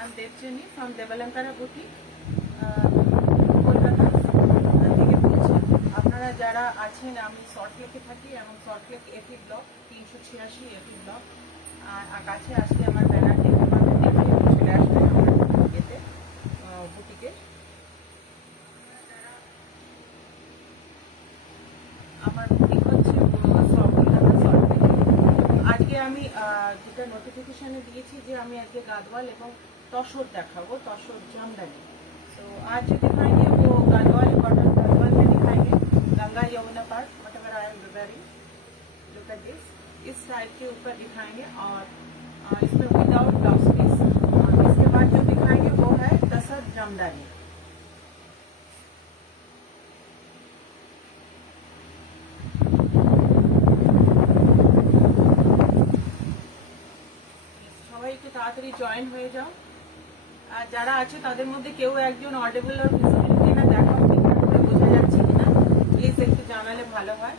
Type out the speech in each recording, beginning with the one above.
I'm Devjani from Devalankara Boutique, Kolkata থেকে বলছি। আপনারা যারা আছেন, আমি সল্টলেকে থাকি এবং Salt Lake AP block 386 AP block, আর কাছে আসলে আমার ব্যানার দেখতে পাবেন, দেখে চলে আসবেন আমার এতে বুটিকে। আমার বুটিক হচ্ছে কলকাতা সল্টলেক। আজকে আমি যেটা নোটিফিকেশনে দিয়েছি যে আমি আজকে গাদওয়াল এবং तसर दिखाबो, तसर जामदानी। तो आज जो दिखाएंगे वो गादवाल कॉटन गादवाल में दिखाएंगे, Ganga Yamuna park whatever I am wearing, look at this, इस स्टाइल के ऊपर दिखाएंगे और इसमें विदाउट ब्लाउज पीस। और इसके बाद जो दिखाएंगे वो है तसर जामदानी। সবাই একটু তাড়াতাড়ি জয়েন হয়ে যাও। আর যারা আছে তাদের মধ্যে কেউ একজন অডিবল আর ভিজিবল কিনা দেখাও, ঠিকঠাক করে বোঝা যাচ্ছে কিনা প্লিজ একটু জানালে ভালো হয়।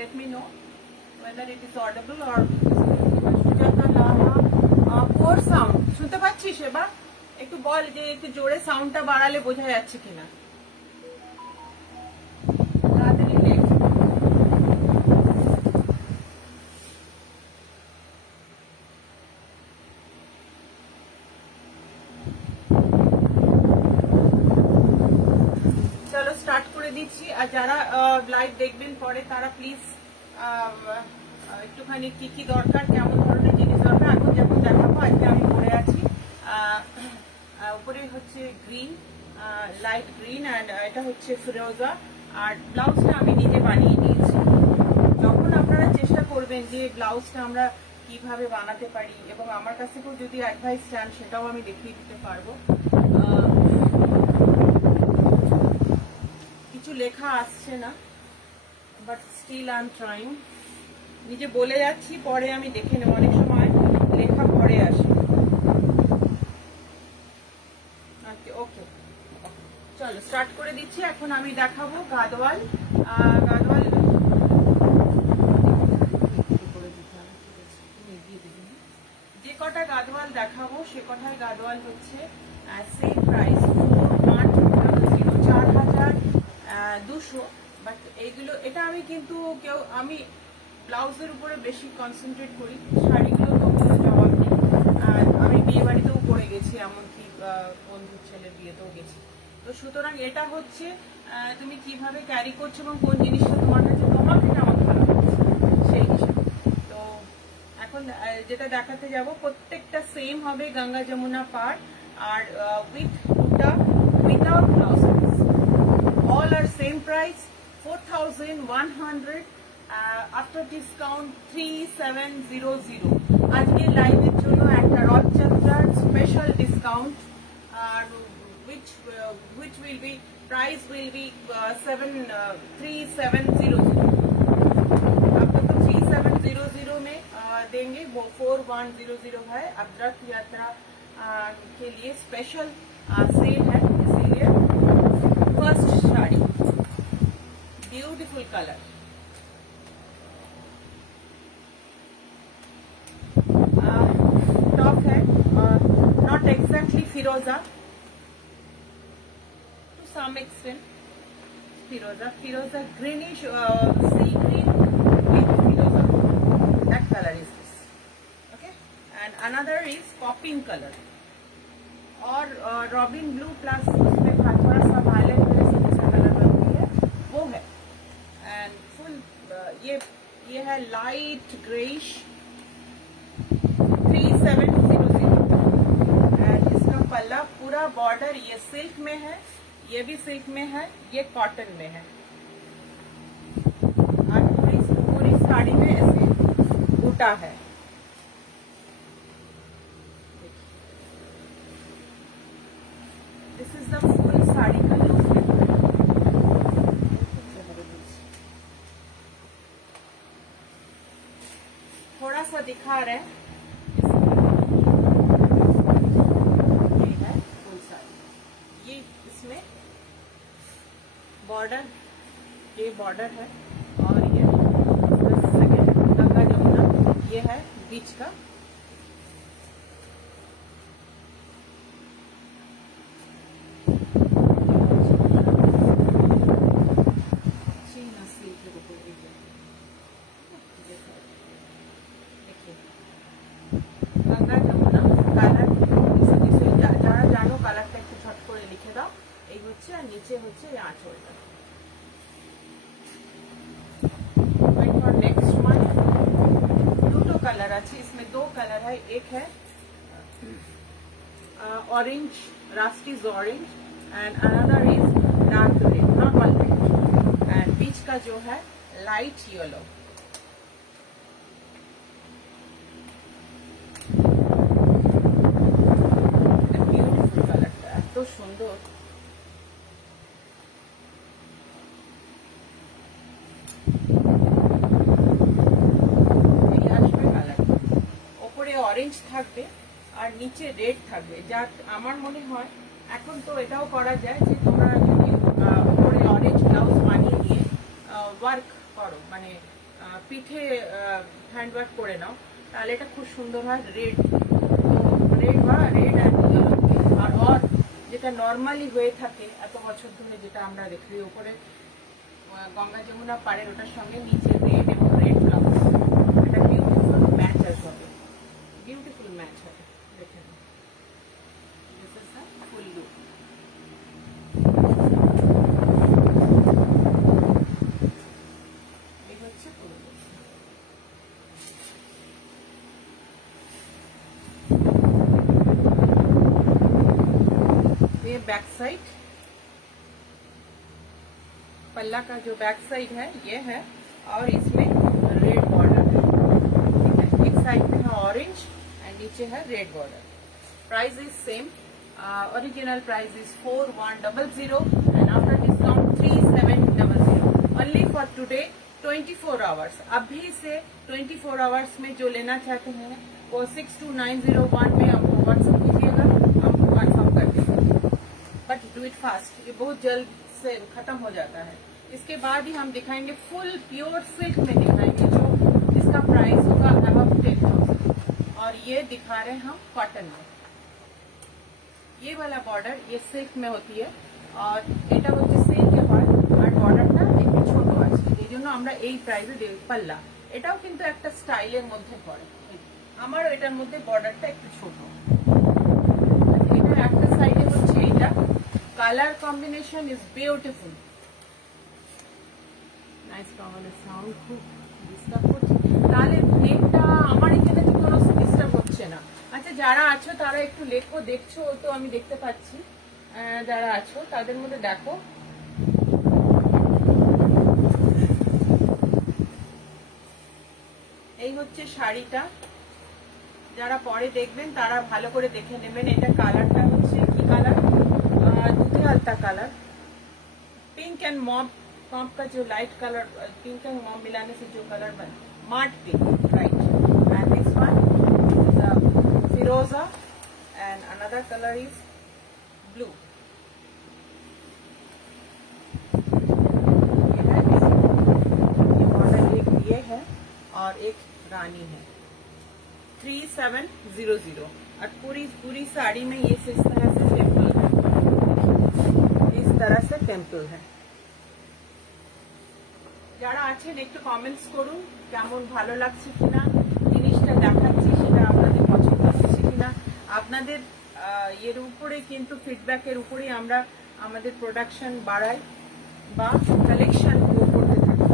Let me know whether it is audible or poor sound শুনতে পাচ্ছিস? এবার একটু বল যে একটু জোরে সাউন্ডটা বাড়ালে বোঝা যাচ্ছে কিনা। তাড়াতাড়ি লেখ। চলো স্টার্ট করে দিচ্ছি। আর যারা লাইভ দেখবেন পরে তারা প্লিজ একটুখানি কি কি দরকার, কেমন ধরনের জিনিস দরকার এখন যেমন দেখাবো। আজকে আমি পরে আছি উপরে হচ্ছে গ্রিন, লাইট গ্রিন, অ্যান্ড এটা হচ্ছে ফিরোজা। আর ব্লাউজটা আমি নিজে বানিয়ে নিয়েছি। যখন আপনারা চেষ্টা করবেন যে ব্লাউজটা আমরা কিভাবে বানাতে পারি এবং আমার কাছ থেকেও যদি অ্যাডভাইস চান সেটাও আমি দেখিয়ে দিতে পারবো। কিছু লেখা আসছে না, but still I am trying. নিজে বলে যাচ্ছি, পরে আমি দেখে নেব, অনেক সময় লেখা পরে আসে। আচ্ছা, ওকে, চলো স্টার্ট করে দিচ্ছি। এখন আমি দেখাবো গাদওয়াল। গাদওয়াল যে কটা গাদওয়াল দেখাবো সে কটাই গাদওয়াল হচ্ছে সেম প্রাইস 4,200। বাট এইগুলো এটা আমি কিন্তু আমি ব্লাউজের উপরে বেশি কনসেন্ট্রেট করি, শাড়িগুলো তো কোনো জবাব নেই। আমি বিয়ে বাড়িতেও পরে গেছি, এমনকি বন্ধুর ছেলের বিয়েতেও গেছি। তো সুতরাং এটা হচ্ছে তুমি কিভাবে ক্যারি করছো এবং কোন জিনিসটা তোমাকে কেমন ভালো লাগছে সেই হিসেবে। তো এখন যেটা দেখাতে যাব প্রত্যেকটা সেম হবে, গঙ্গা যমুনা পাড়, আর উইথ দুটা without blouse piece. All are same price 4,100, after discount 3,700। আজকে লাইভের জন্য একটা রথযাত্রার special discount, which will be price will be 3,700। आपको तो 3,700 में देंगे, वो 4,100 है। अब रथ यात्रा के लिए स्पेशल सेल है, इसीलिए first sari beautiful colour, top है नॉट एग्जैक्टली फिरोजा, टू सम एक्सटेंट फिरोजा greenish, sea green with firoza, that color is this, okay। and another is popping color और रॉबिन ब्लू प्लस उसमें थोड़ा सा वायलेट कलर बनती है, वो है। एंड फुल ये है लाइट ग्रेइश 3,700। एंड इसका पल्ला पूरा बॉर्डर ये सिल्क में है, ये भी सिल्क में है, ये कॉटन में है। और पूरी साड़ी में ऐसे बूटा है। This is the full sari का लुक। थोड़ा सा दिखा रहे हैं, ये है फुल साड़ी। ये इसमें बॉर्डर, ये बॉर्डर है और ये सेकंड गंगा जमुना, ये है बीच का। গঙ্গা যমুনা কালার, যারা জানো কালারটা একটু ছট করে লিখে দাও। এই হচ্ছে, আর নিচে হচ্ছে এই আঁচলটা। नेक्स्ट वन, दो कलर अच्छे, इसमें दो कलर है। एक है orange, rusty orange, and another is dark red, normal red, and बीच का जो है लाइट येलो। ब्यूटीफुल कलर, तो सुंदर। অরেঞ্জ থাকবে আর নিচে রেড থাকবে, যা আমার মনে হয় এখন তো এটাও করা যায় যে তোমরা যদি উপরে অরেঞ্জ ব্লাউজ বানিয়ে নিয়ে ওয়ার্ক করো, মানে পিঠে হ্যান্ড ওয়ার্ক করে নাও, তাহলে এটা খুব সুন্দর হয়। রেড বা রেড আর যেটা নর্মালি হয়ে থাকে এত বছর ধরে, যেটা আমরা দেখি উপরে গঙ্গা যমুনা পাড়ের, ওটার সঙ্গে নিচে রেড এবং রেড ব্লাউজ, এটা বিউটিফুল ম্যাচ হবে, ब्यूटीफुल मैच है। देखें, this is the full look. ये হচ্ছে ফুল লুক। ये बैक साइड, पल्ला का जो बैक साइड है ये है, और इसमें रेड बॉर्डर है। एक साइड में है ऑरेंज, नीचे है red border. Price is same, original price is 4100 and after discount 3700 only for today 24 hours. अभी से 24 आवर्स में जो लेना चाहते हैं वो 62901 में आपको व्हाट्सएप कीजिएगा, आपको कन्फर्म कर देंगे। बट डू इट फास्ट, ये बहुत जल्द से खत्म हो जाता है। इसके बाद ही हम दिखाएंगे फुल प्योर सिल्क में दिखाएंगे, जो जिसका प्राइस होगा अबव 10,000। और ये दिखा रहे हैं हम कॉटन में। ये वाला बॉर्डर ये सिल्क में होती है, और এটা হচ্ছে সিল্কে হয়, আর বর্ডারটা একটু ছোট আছে, এই জন্য আমরা এই প্রাইসে দেই। পাল্লা এটাও কিন্তু একটা স্টাইলের মধ্যে পড়ে, আমার এটার মধ্যে বর্ডারটা একটু ছোট। এটা একটা সাইডে হচ্ছে এটা, colour combination is beautiful. Nice colour, sound খুব ডিস্টার্ব করছে, তাহলে নেটটা আমার এখানে তো কোনো ডিস্টার্ব হচ্ছে না। আচ্ছা, যারা আছো তারা একটু লেখো, দেখছো তো আমি দেখতে পাচ্ছি, যারা আছো তাদের মধ্যে দেখো। এই হচ্ছে শাড়িটা, যারা পরে দেখবেন তারা ভালো করে দেখে নেবেন। এটা কালারটা হচ্ছে কি কালার, দুধে আলতা কালার, पिंक एंड मॉम का जो light colour, pink and mom मिलाने से जो कलर बन, mart pink, right. And this one is a firoza and another color is blue. ये है और एक रानी है। 3700 और पूरी साड़ी में ये इस तरह से टेम्पल है, इस तरह से टेम्पल है। যারা আছেন একটু কমেন্টস করুন কেমন ভালো লাগছে কিনা, জিনিসটা দেখাচ্ছি সেটা আপনাদের পছন্দ হচ্ছে কিনা। আপনাদের এর উপরে কিন্তু ফিডব্যাকের উপরেই আমরা আমাদের প্রোডাকশন বাড়াই বা কালেকশন করতে থাকি।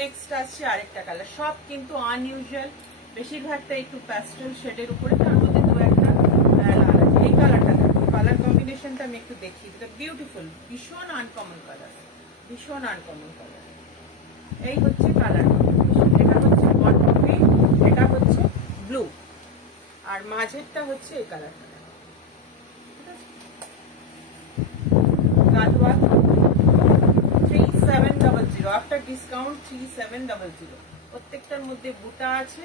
নেক্সট আসছে আরেকটা কালার, সব কিন্তু আনইউজুয়াল, বেশিরভাগটা একটু প্যাস্টেল শেডের উপরে, তার মধ্যে দু একটা লাল আছে। এই কালারটা কালার কম্বিনেশনটা আমি একটু দেখি, এটা বিউটিফুল, ভীষণ আনকমন কালার, ভীষণ আনকমন কালার। এই হচ্ছে কালার, এটা হচ্ছে বটল গ্রিন, এটা হচ্ছে ব্লু, আর মাঝেরটা হচ্ছে এই কালারটা। ডিসকাউন্ট 3700। প্রত্যেকটার মধ্যে বুটা আছে।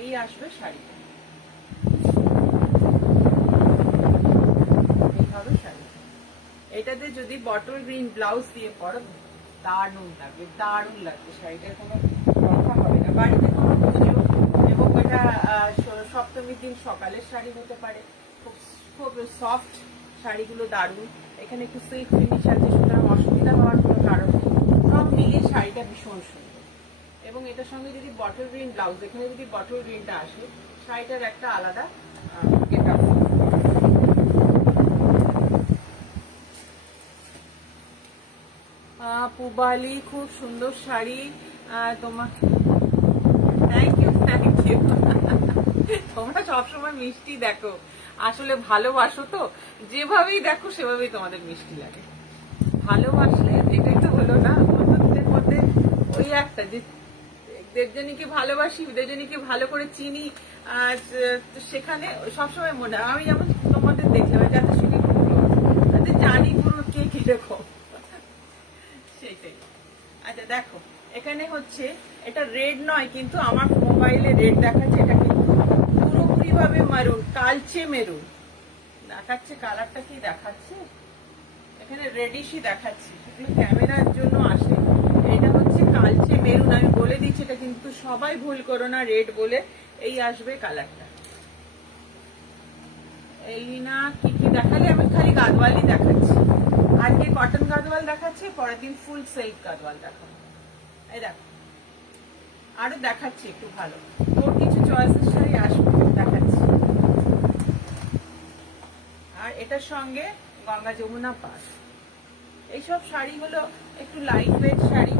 এই আসবে শাড়িটা, এইভাবে শাড়ি। এটাতে যদি বটল গ্রিন ব্লাউজ দিয়ে পরো দারুণ লাগবে, দারুণ লাগবে। শাড়িটার কোনো কথা হবে না। বাড়িতে কোনো পুজো এবং এটা সপ্তমীর দিন সকালের শাড়ি হতে পারে। খুব খুব সফট শাড়িগুলো দারুণ। এখানে একটু সিল্ক ফিনিশ আছে, সুতরাং অসুবিধা হওয়ার কোনো কারণ নেই। সব মিলিয়ে শাড়িটা ভীষণ সুন্দর। এবং এটার সঙ্গে যদি বটল গ্রিন ব্লাউজ, এখানে যদি বটল গ্রিনটা আসে, শাড়িটার একটা আলাদা গেটআপ। পুবালি, খুব সুন্দর শাড়ি তোমার। Thank you, thank you. তোমরা সবসময় মিষ্টি দেখো, আসলে ভালোবাসো তো, যেভাবেই দেখো সেভাবেই তোমাদের মিষ্টি লাগে। ভালোবাসলে এটাই তো হলো না বন্ধুত্বের মধ্যে, ওই একটা যে দেবযানীকে ভালোবাসি, দেবযানীকে ভালো করে চিনি, সেখানে সবসময় মনে হয় আমি যেমন তোমাদের দেখলাম যাতে শুনি তাদের জানি পুরো কে কিরকম, সেইটাই। আচ্ছা দেখো, এখানে হচ্ছে এটা রেড নয়, কিন্তু আমার মোবাইলে রেড দেখাচ্ছে, এটা কিন্তু পুরোপুরি ভাবে মারুন, কালচে মেরুন দেখাচ্ছে। কালারটা কি দেখাচ্ছে? এখানে রেডিশই দেখাচ্ছে, এগুলো ক্যামেরার জন্য আসে। এটা হচ্ছে কালচে মেরুন, আমি বলে দিচ্ছি, এটা কিন্তু সবাই ভুল করো না রেড বলে। এই আসবে কালারটা। এই না কি কি দেখালে, আমি খালি গাদওয়ালই দেখাচ্ছি। আজকে কটন গাদওয়াল দেখাচ্ছে, পরের দিন ফুল সিল্ক গাদওয়াল দেখাবো। এই দেখো, আরো দেখাচ্ছি একটু ভালো, তোর কিছু চয়েসের শাড়ি আসবে দেখাচ্ছি। আর এটার সঙ্গে গঙ্গা যমুনা পার। এইসব শাড়িগুলো একটু light weight sari,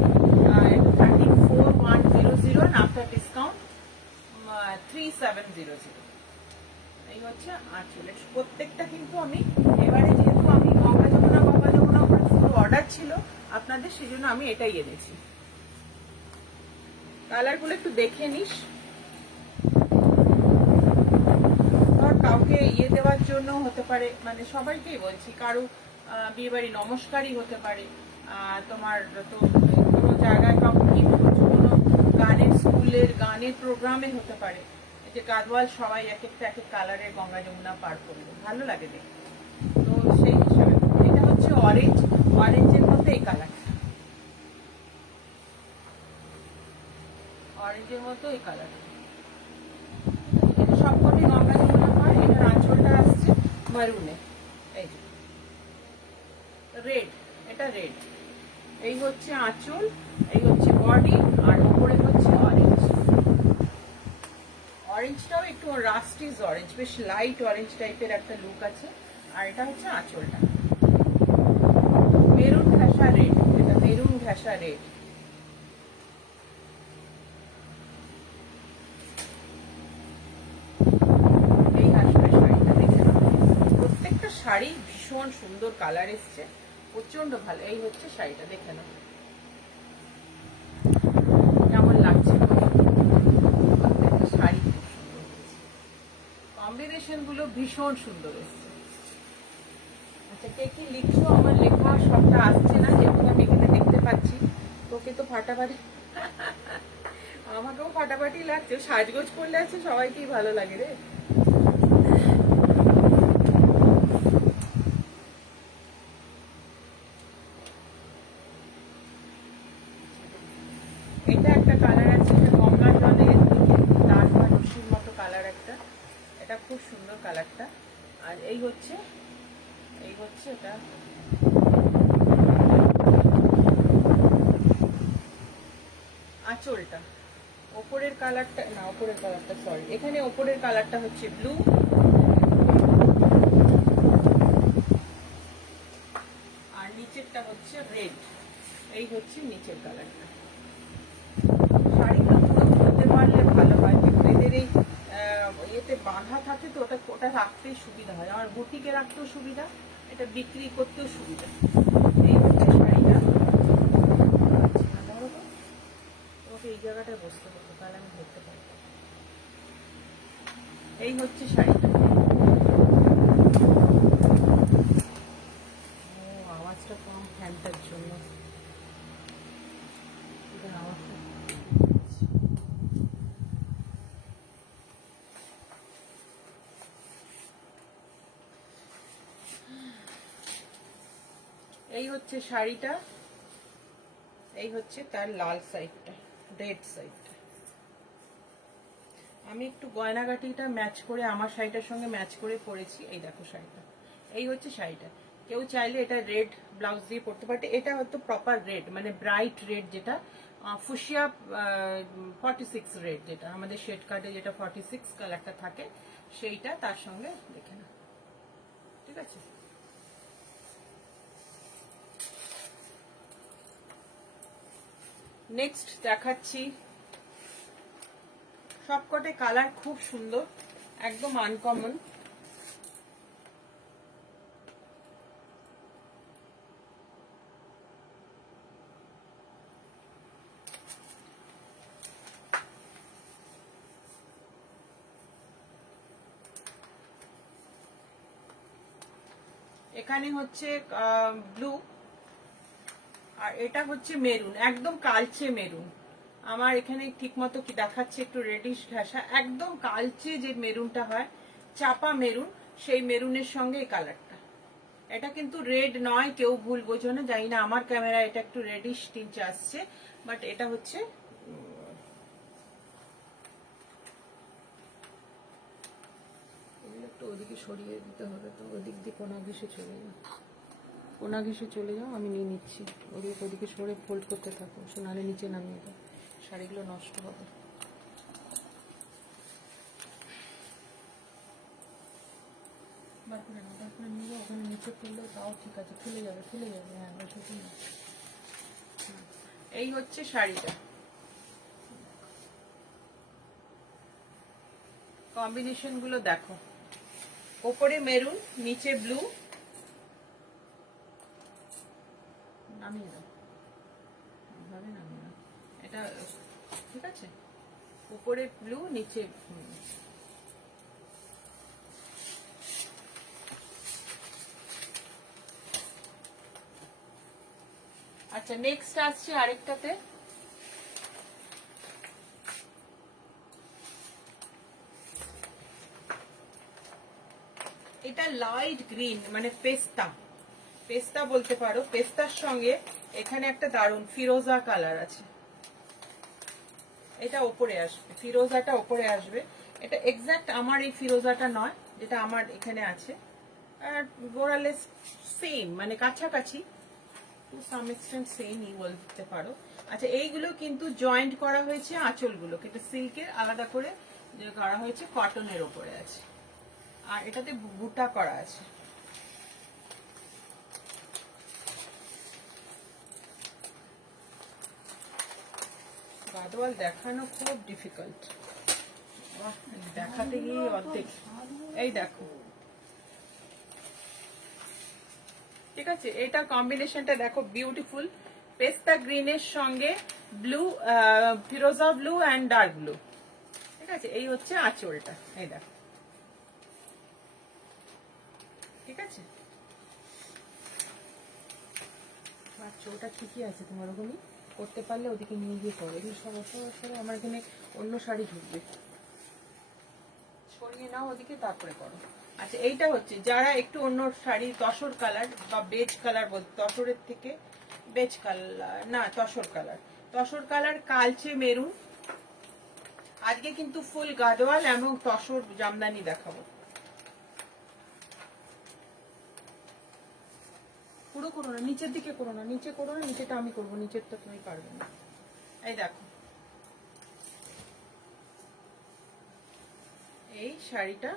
34,100 after discount 3700। এই হচ্ছে আঁচলের প্রত্যেকটা। কিন্তু আমি এবারে যেহেতু আমি গঙ্গা যমুনা পুরো অর্ডার ছিল আপনাদের, সেই জন্য আমি এটাই এনেছি। কালারগুলো একটু দেখে নিস, ধর কাউকে ইয়ে দেওয়ার জন্য হতে পারে, মানে সবাইকেই বলছি, কারো বিয়ে বাড়ি নমস্কারই হতে পারে, তোমার তো কোনো জায়গায় কাউকে গিফট করছো, কোনো গানের স্কুলের গানের প্রোগ্রামে হতে পারে। এই যে গাদওয়াল সবাই এক একটা এক এক কালারের গঙ্গা যমুনা পার করলো, ভালো লাগে দেখতে। তো সেই হিসাবে এটা হচ্ছে অরেঞ্জ, অরেঞ্জের মধ্যে এই কালারটা, অরেঞ্জের মতো এই কালারটা। এটা সবকটি গঙ্গা যমুনা পার। এটার আঁচলটা আসছে মারুনে, এই যে রেড, এটা রেড। এই হচ্ছে আঁচল, এই হচ্ছে বডি, আর উপরে হচ্ছে অরেঞ্জ। অরেঞ্জটাও একটু রাস্টিজ অরেঞ্জ, বেশ লাইট অরেঞ্জ টাইপের একটা লুক আছে। আর এটা হচ্ছে আঁচলটা মেরুন ঘাসা রেড, এটা মেরুন ঘাসা রেড। এই আসবে শাড়িটা, দেখে প্রত্যেকটা শাড়ি ভীষণ সুন্দর কালার এসছে, প্রচন্ড ভালো। এই হচ্ছে শাড়িটা, দেখে নাও কেমন লাগছে। প্রত্যেকটা শাড়ি খুব সুন্দর, কম্বিনেশন গুলো ভীষণ সুন্দর এসছে। আচ্ছা, কে কি লিখছো? আমার লেখা সবটা আসছে না, যেগুলো আমি এখানে দেখতে পাচ্ছি। তোকে তো ফাটাফাটি, আমাকেও ফাটাফাটি লাগছে। সাজগোজ করলে আছে, সবাইকেই ভালো লাগে রে। এটা একটা কালার আছে, এটা গঙ্গা জলের দাগ বা রশির মতো কালার একটা, এটা খুব সুন্দর কালারটা। আর এই হচ্ছে এটা আঁচলটা। ওপরের কালারটা না, ওপরের কালারটা সরি, এখানে ওপরের কালারটা হচ্ছে ব্লু, আর নিচেরটা হচ্ছে রেড। এই হচ্ছে নিচের কালারটা। শাড়িগুলো পুরো ধরতে পারলে ভালো হয়, কিন্তু এদের এই ইয়েতে বাঁধা থাকে তো, ওটা রাখতেই সুবিধা হয়। আমার বুটিকে রাখতেও সুবিধা, এটা বিক্রি করতেও সুবিধা। এই হচ্ছে শাড়িটা। তোমাকে এই জায়গাটায় বসতে হতো, তাহলে আমি ধরতে পারবো। এই হচ্ছে শাড়িটা। আওয়াজটা কম ফ্যানটার জন্য। এই হচ্ছে শাড়িটা, এই হচ্ছে তার লাল সাইডটা, রেড সাইডটা। আমি একটু গয়নাগাটিটা ম্যাচ করে আমার শাড়িটার সঙ্গে ম্যাচ করে পরেছি। এই দেখো শাড়িটা, এই হচ্ছে শাড়িটা। কেউ চাইলে এটা রেড ব্লাউজ দিয়ে পরতে পারে। এটা হয়তো প্রপার রেড, মানে ব্রাইট রেড, যেটা ফুশিয়া 46 রেড, যেটা আমাদের শেড কার্ডে যেটা 46 কালারটা থাকে, সেইটা তার সঙ্গে দেখে না, ঠিক আছে। নেক্সট দেখাচ্ছি, সবকটে কালার খুব সুন্দর, একদম আনকমন। এখানে হচ্ছে ব্লু, আর এটা হচ্ছে মেরুন, একদম কালচে মেরুন। আমার এখানে ঠিক মতো কি দেখাচ্ছে, একটু রেডিশ ঘাসা, একদম কালচে যে মেরুনটা হয়, চাপা মেরুন, সেই মেরুনের সঙ্গে এই কালারটা। এটা কিন্তু রেড নয়, কেউ ভুল বোঝো না, জানি না আমার ক্যামেরা এটা একটু রেডিশ টিঞ্চ আসছে, বাট এটা হচ্ছে একটু ওদিকে সরিয়ে দিতে হবে, তো ওদিক দিয়ে কোনা ঘেসে চলে যাও, কোনা ঘেসে চলে যাও, আমি নিয়ে নিচ্ছি। ওদিকে সরে ফোল্ড করতে থাকো, সোনালে নিচে নামিয়ে দাও, শাড়িগুলো নষ্ট হবে। ওখানে নিচে ফেললে তাও ঠিক আছে, ফেলে যাবে। হ্যাঁ, এই হচ্ছে শাড়িটা, কম্বিনেশন গুলো দেখো, ওপরে মেরুন, নিচে ব্লু, নামিয়ে দাও, নামিয়ে দাও, এটা ঠিক আছে, উপরে ব্লু, নিচে আচ্ছা। নেক্সট আসছে আরেকটাতে, এটা লাইট গ্রিন, মানে পেস্তা বলতে পারো। পেস্তার সঙ্গে এখানে একটা দারুন ফিরোজা কালার আছে, এটা ওপরে আসবে, ফিরোজাটা ওপরে আসবে। এটা এক্সাক্ট আমার এই ফিরোজাটা নয়, যেটা আমার এখানে আছে, আর গোড়ালেস সেম, মানে কাছাকাছি, টু সাম এক্সটেন্ট সেমই বলতে পারো। আচ্ছা, এইগুলো কিন্তু জয়েন্ট করা হয়েছে, আঁচলগুলো কিন্তু সিল্কের আলাদা করে করা হয়েছে, কটনের ওপরে আছে, আর এটাতে বুটা করা আছে। গাদোয়াল দেখানো খুব ডিফিকাল্ট, দেখাতে গিয়ে অর্ধেক। এই দেখো, ঠিক আছে, এটা কম্বিনেশনটা দেখো, বিউটিফুল। পেস্তা গ্রিনের সঙ্গে blue, Firoza blue and dark blue, ঠিক আছে। এই হচ্ছে আঁচলটা, এই দেখো, ঠিক আছে। আচ্ছা, ওটা ঠিকই আছে, তোমার ওরকমই করতে পারলে ওদিকে নিয়ে গিয়ে করো। এই সরাসরি আমার এখানে অন্য শাড়ি ঢুকবে, সরিয়ে নাও ওদিকে, তারপরে করো। আচ্ছা, এইটা হচ্ছে যারা একটু অন্য শাড়ি, তসর কালার বা বেজ কালার, তসরের থেকে বেজ কালার না, তসর কালার কালচে মেরুন। আজকে কিন্তু ফুল গাদোয়াল এবং তসর জামদানি দেখাবো। পুরো করো না, নিচের দিকে করো না, নিচে করো না, নিচেটা আমি করবো, নিচেরটা তুমি পারবে না। এই দেখো, এই শাড়িটা,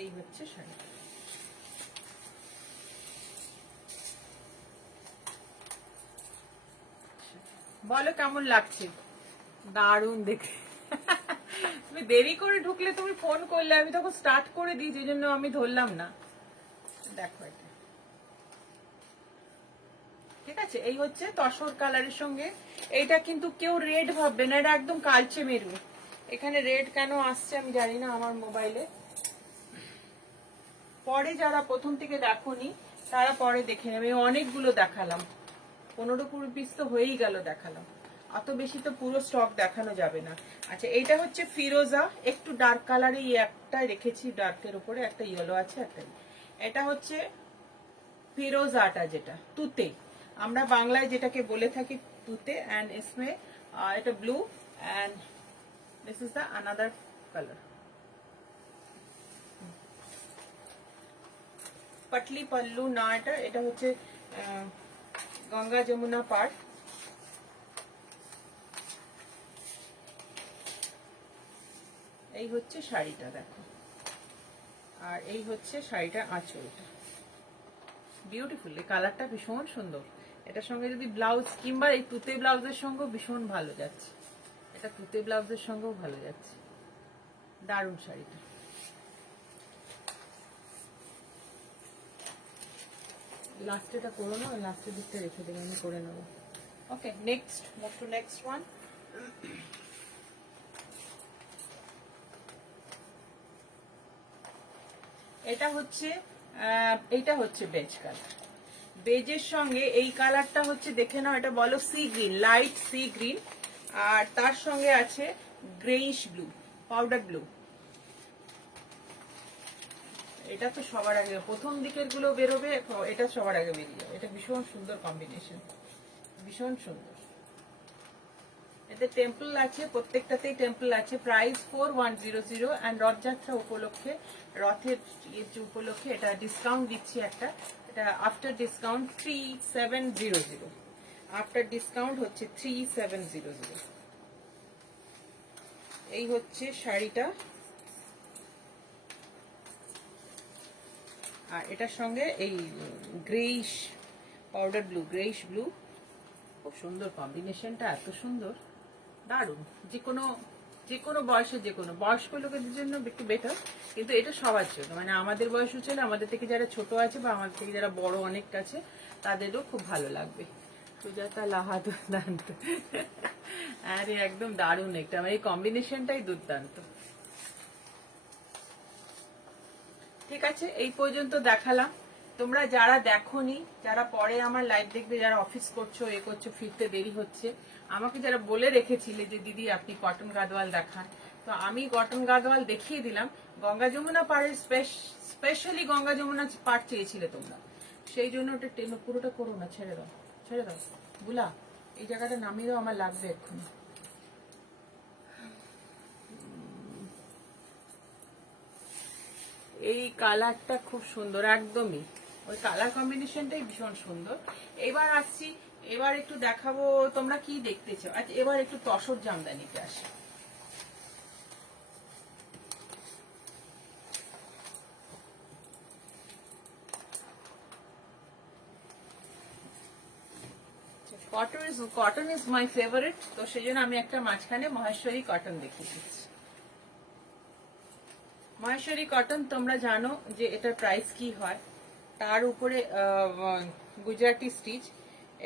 এই হচ্ছে শাড়ি। বলো কেমন লাগছে? দারুণ দেখে। তুমি দেরি করে ঢুকলে, তুমি ফোন করলে, আমি তখন স্টার্ট করে দিই, যে জন্য আমি ধরলাম না। দেখো এটা, ঠিক আছে, এই হচ্ছে তসর কালারের সঙ্গে। এইটা কিন্তু কেউ রেড ভাববে না, এটা একদম কালচে মেরুন। এখানে রেড কেন আসছে আমি জানি না আমার মোবাইলে, পরে যারা প্রথম থেকে দেখোনি তারা পরে দেখে নেবে। অনেকগুলো দেখালাম, 15-20 পিস তো হয়েই গেল দেখালাম, অত বেশি তো পুরো স্টক দেখানো যাবে না। আচ্ছা, এইটা হচ্ছে ফিরোজা, একটু ডার্ক কালারে একটা রেখেছি, ডার্কের উপরে একটা ইয়েলো আছে একটা। এটা হচ্ছে ফিরোজাটা, যেটা তুতে, আমরা বাংলায় যেটাকে বলে থাকি তুতে। অ্যান্ড ইসমে এটা blue and this is the another colour. Potli pallu না, এটা হচ্ছে গঙ্গা যমুনা পাড়। এই হচ্ছে শাড়িটা দেখো, আর এই হচ্ছে শাড়িটা আঁচলটা। বিউটিফুল, এই কালারটা ভীষণ সুন্দর। এটার সঙ্গে যদি ব্লাউজ কিংবা এই তুতে ব্লাউজের সঙ্গেও ভীষণ ভালো যাচ্ছে, এটা তুতে ব্লাউজের সঙ্গেও ভালো যাচ্ছে। দারুণ শাড়িটা। লাস্টে এটা করো না, লাস্টের দিকটা রেখে দেবে, আমি করে নেবো। Okay, next, move to next one. এটা হচ্ছে বেজ কালার। বেজের সঙ্গে এই কালারটা হচ্ছে, দেখে নাও, এটা বলো sea green, light sea green, আর তার সঙ্গে আছে গ্রেইশ ব্লু, পাউডার ব্লু। এটা তো সবার আগে, প্রথম দিকের গুলো বেরোবে, এটা সবার আগে বেরিয়ে যাবে। এটা ভীষণ সুন্দর কম্বিনেশন, ভীষণ সুন্দর। এতে টেম্পল আছে, প্রত্যেকটাতেই টেম্পল আছে। প্রাইস 4100 অ্যান্ড রথযাত্রা উপলক্ষে, রথের উপলক্ষে এটা ডিসকাউন্ট দিচ্ছি একটা। এটা আফটার ডিসকাউন্ট 3700, আফটার ডিসকাউন্ট হচ্ছে 3700। এই হচ্ছে শাড়িটা, আর এটার সঙ্গে এই greyish powder blue, greyish blue, খুব সুন্দর কম্বিনেশনটা, এত সুন্দর, দারুণ। যে কোনো বয়সের, যে কোনো বয়স্ক লোকেদের জন্য একটু বেটার, কিন্তু এটা সবার জন্য, মানে আমাদের বয়স ছেলে, আমাদের থেকে যারা ছোট আছে বা আমাদের থেকে যারা বড় অনেক আছে, তাদেরও খুব ভালো লাগবে। সুজাতা লাহা, দুর্দান্ত। আরে একদম দারুণ, একটা আমার এই কম্বিনেশনটাই দুর্দান্ত। ঠিক আছে, এই পর্যন্ত দেখালাম। তোমরা যারা দেখোনি, যারা পরে আমার লাইভ দেখবে, যারা অফিস করছো, এ করছো, ফিরতে দেরি হচ্ছে, আমাকে যারা বলে রেখেছিলে যে দিদি আপনি কটন গাদোয়াল দেখান, তো আমি কটন গাদোয়াল দেখিয়ে দিলাম। গঙ্গা যমুনা পাড়ের স্পেশালি গঙ্গা যমুনা পাড় চেয়েছিলে তোমরা, সেই জন্য ওটা টেনে পুরোটা করো না, ছেড়ে দাও, ছেড়ে দাও। বুলা, এই জায়গাটা নামিয়ে দাও, আমার লাগবে এক্ষুনি। এই কালারটা খুব সুন্দর, একদমই ওই কালার কম্বিনেশনটাই ভীষণ সুন্দর। এবার আসছি, এবার একটু দেখাবো তোমরা কি দেখতে চাও। আচ্ছা, এবার একটু তসর জামদানিতে আসি। কটন ইজ মাই ফেভারিট, তো সেই জন্য আমি একটা মাঝখানে মহেশ্বরী কটন দেখিয়ে দিচ্ছি। মহেশ্বরী কটন তোমরা জানো যে এটার প্রাইস কি হয়, তার উপরে গুজরাটি স্টিচ।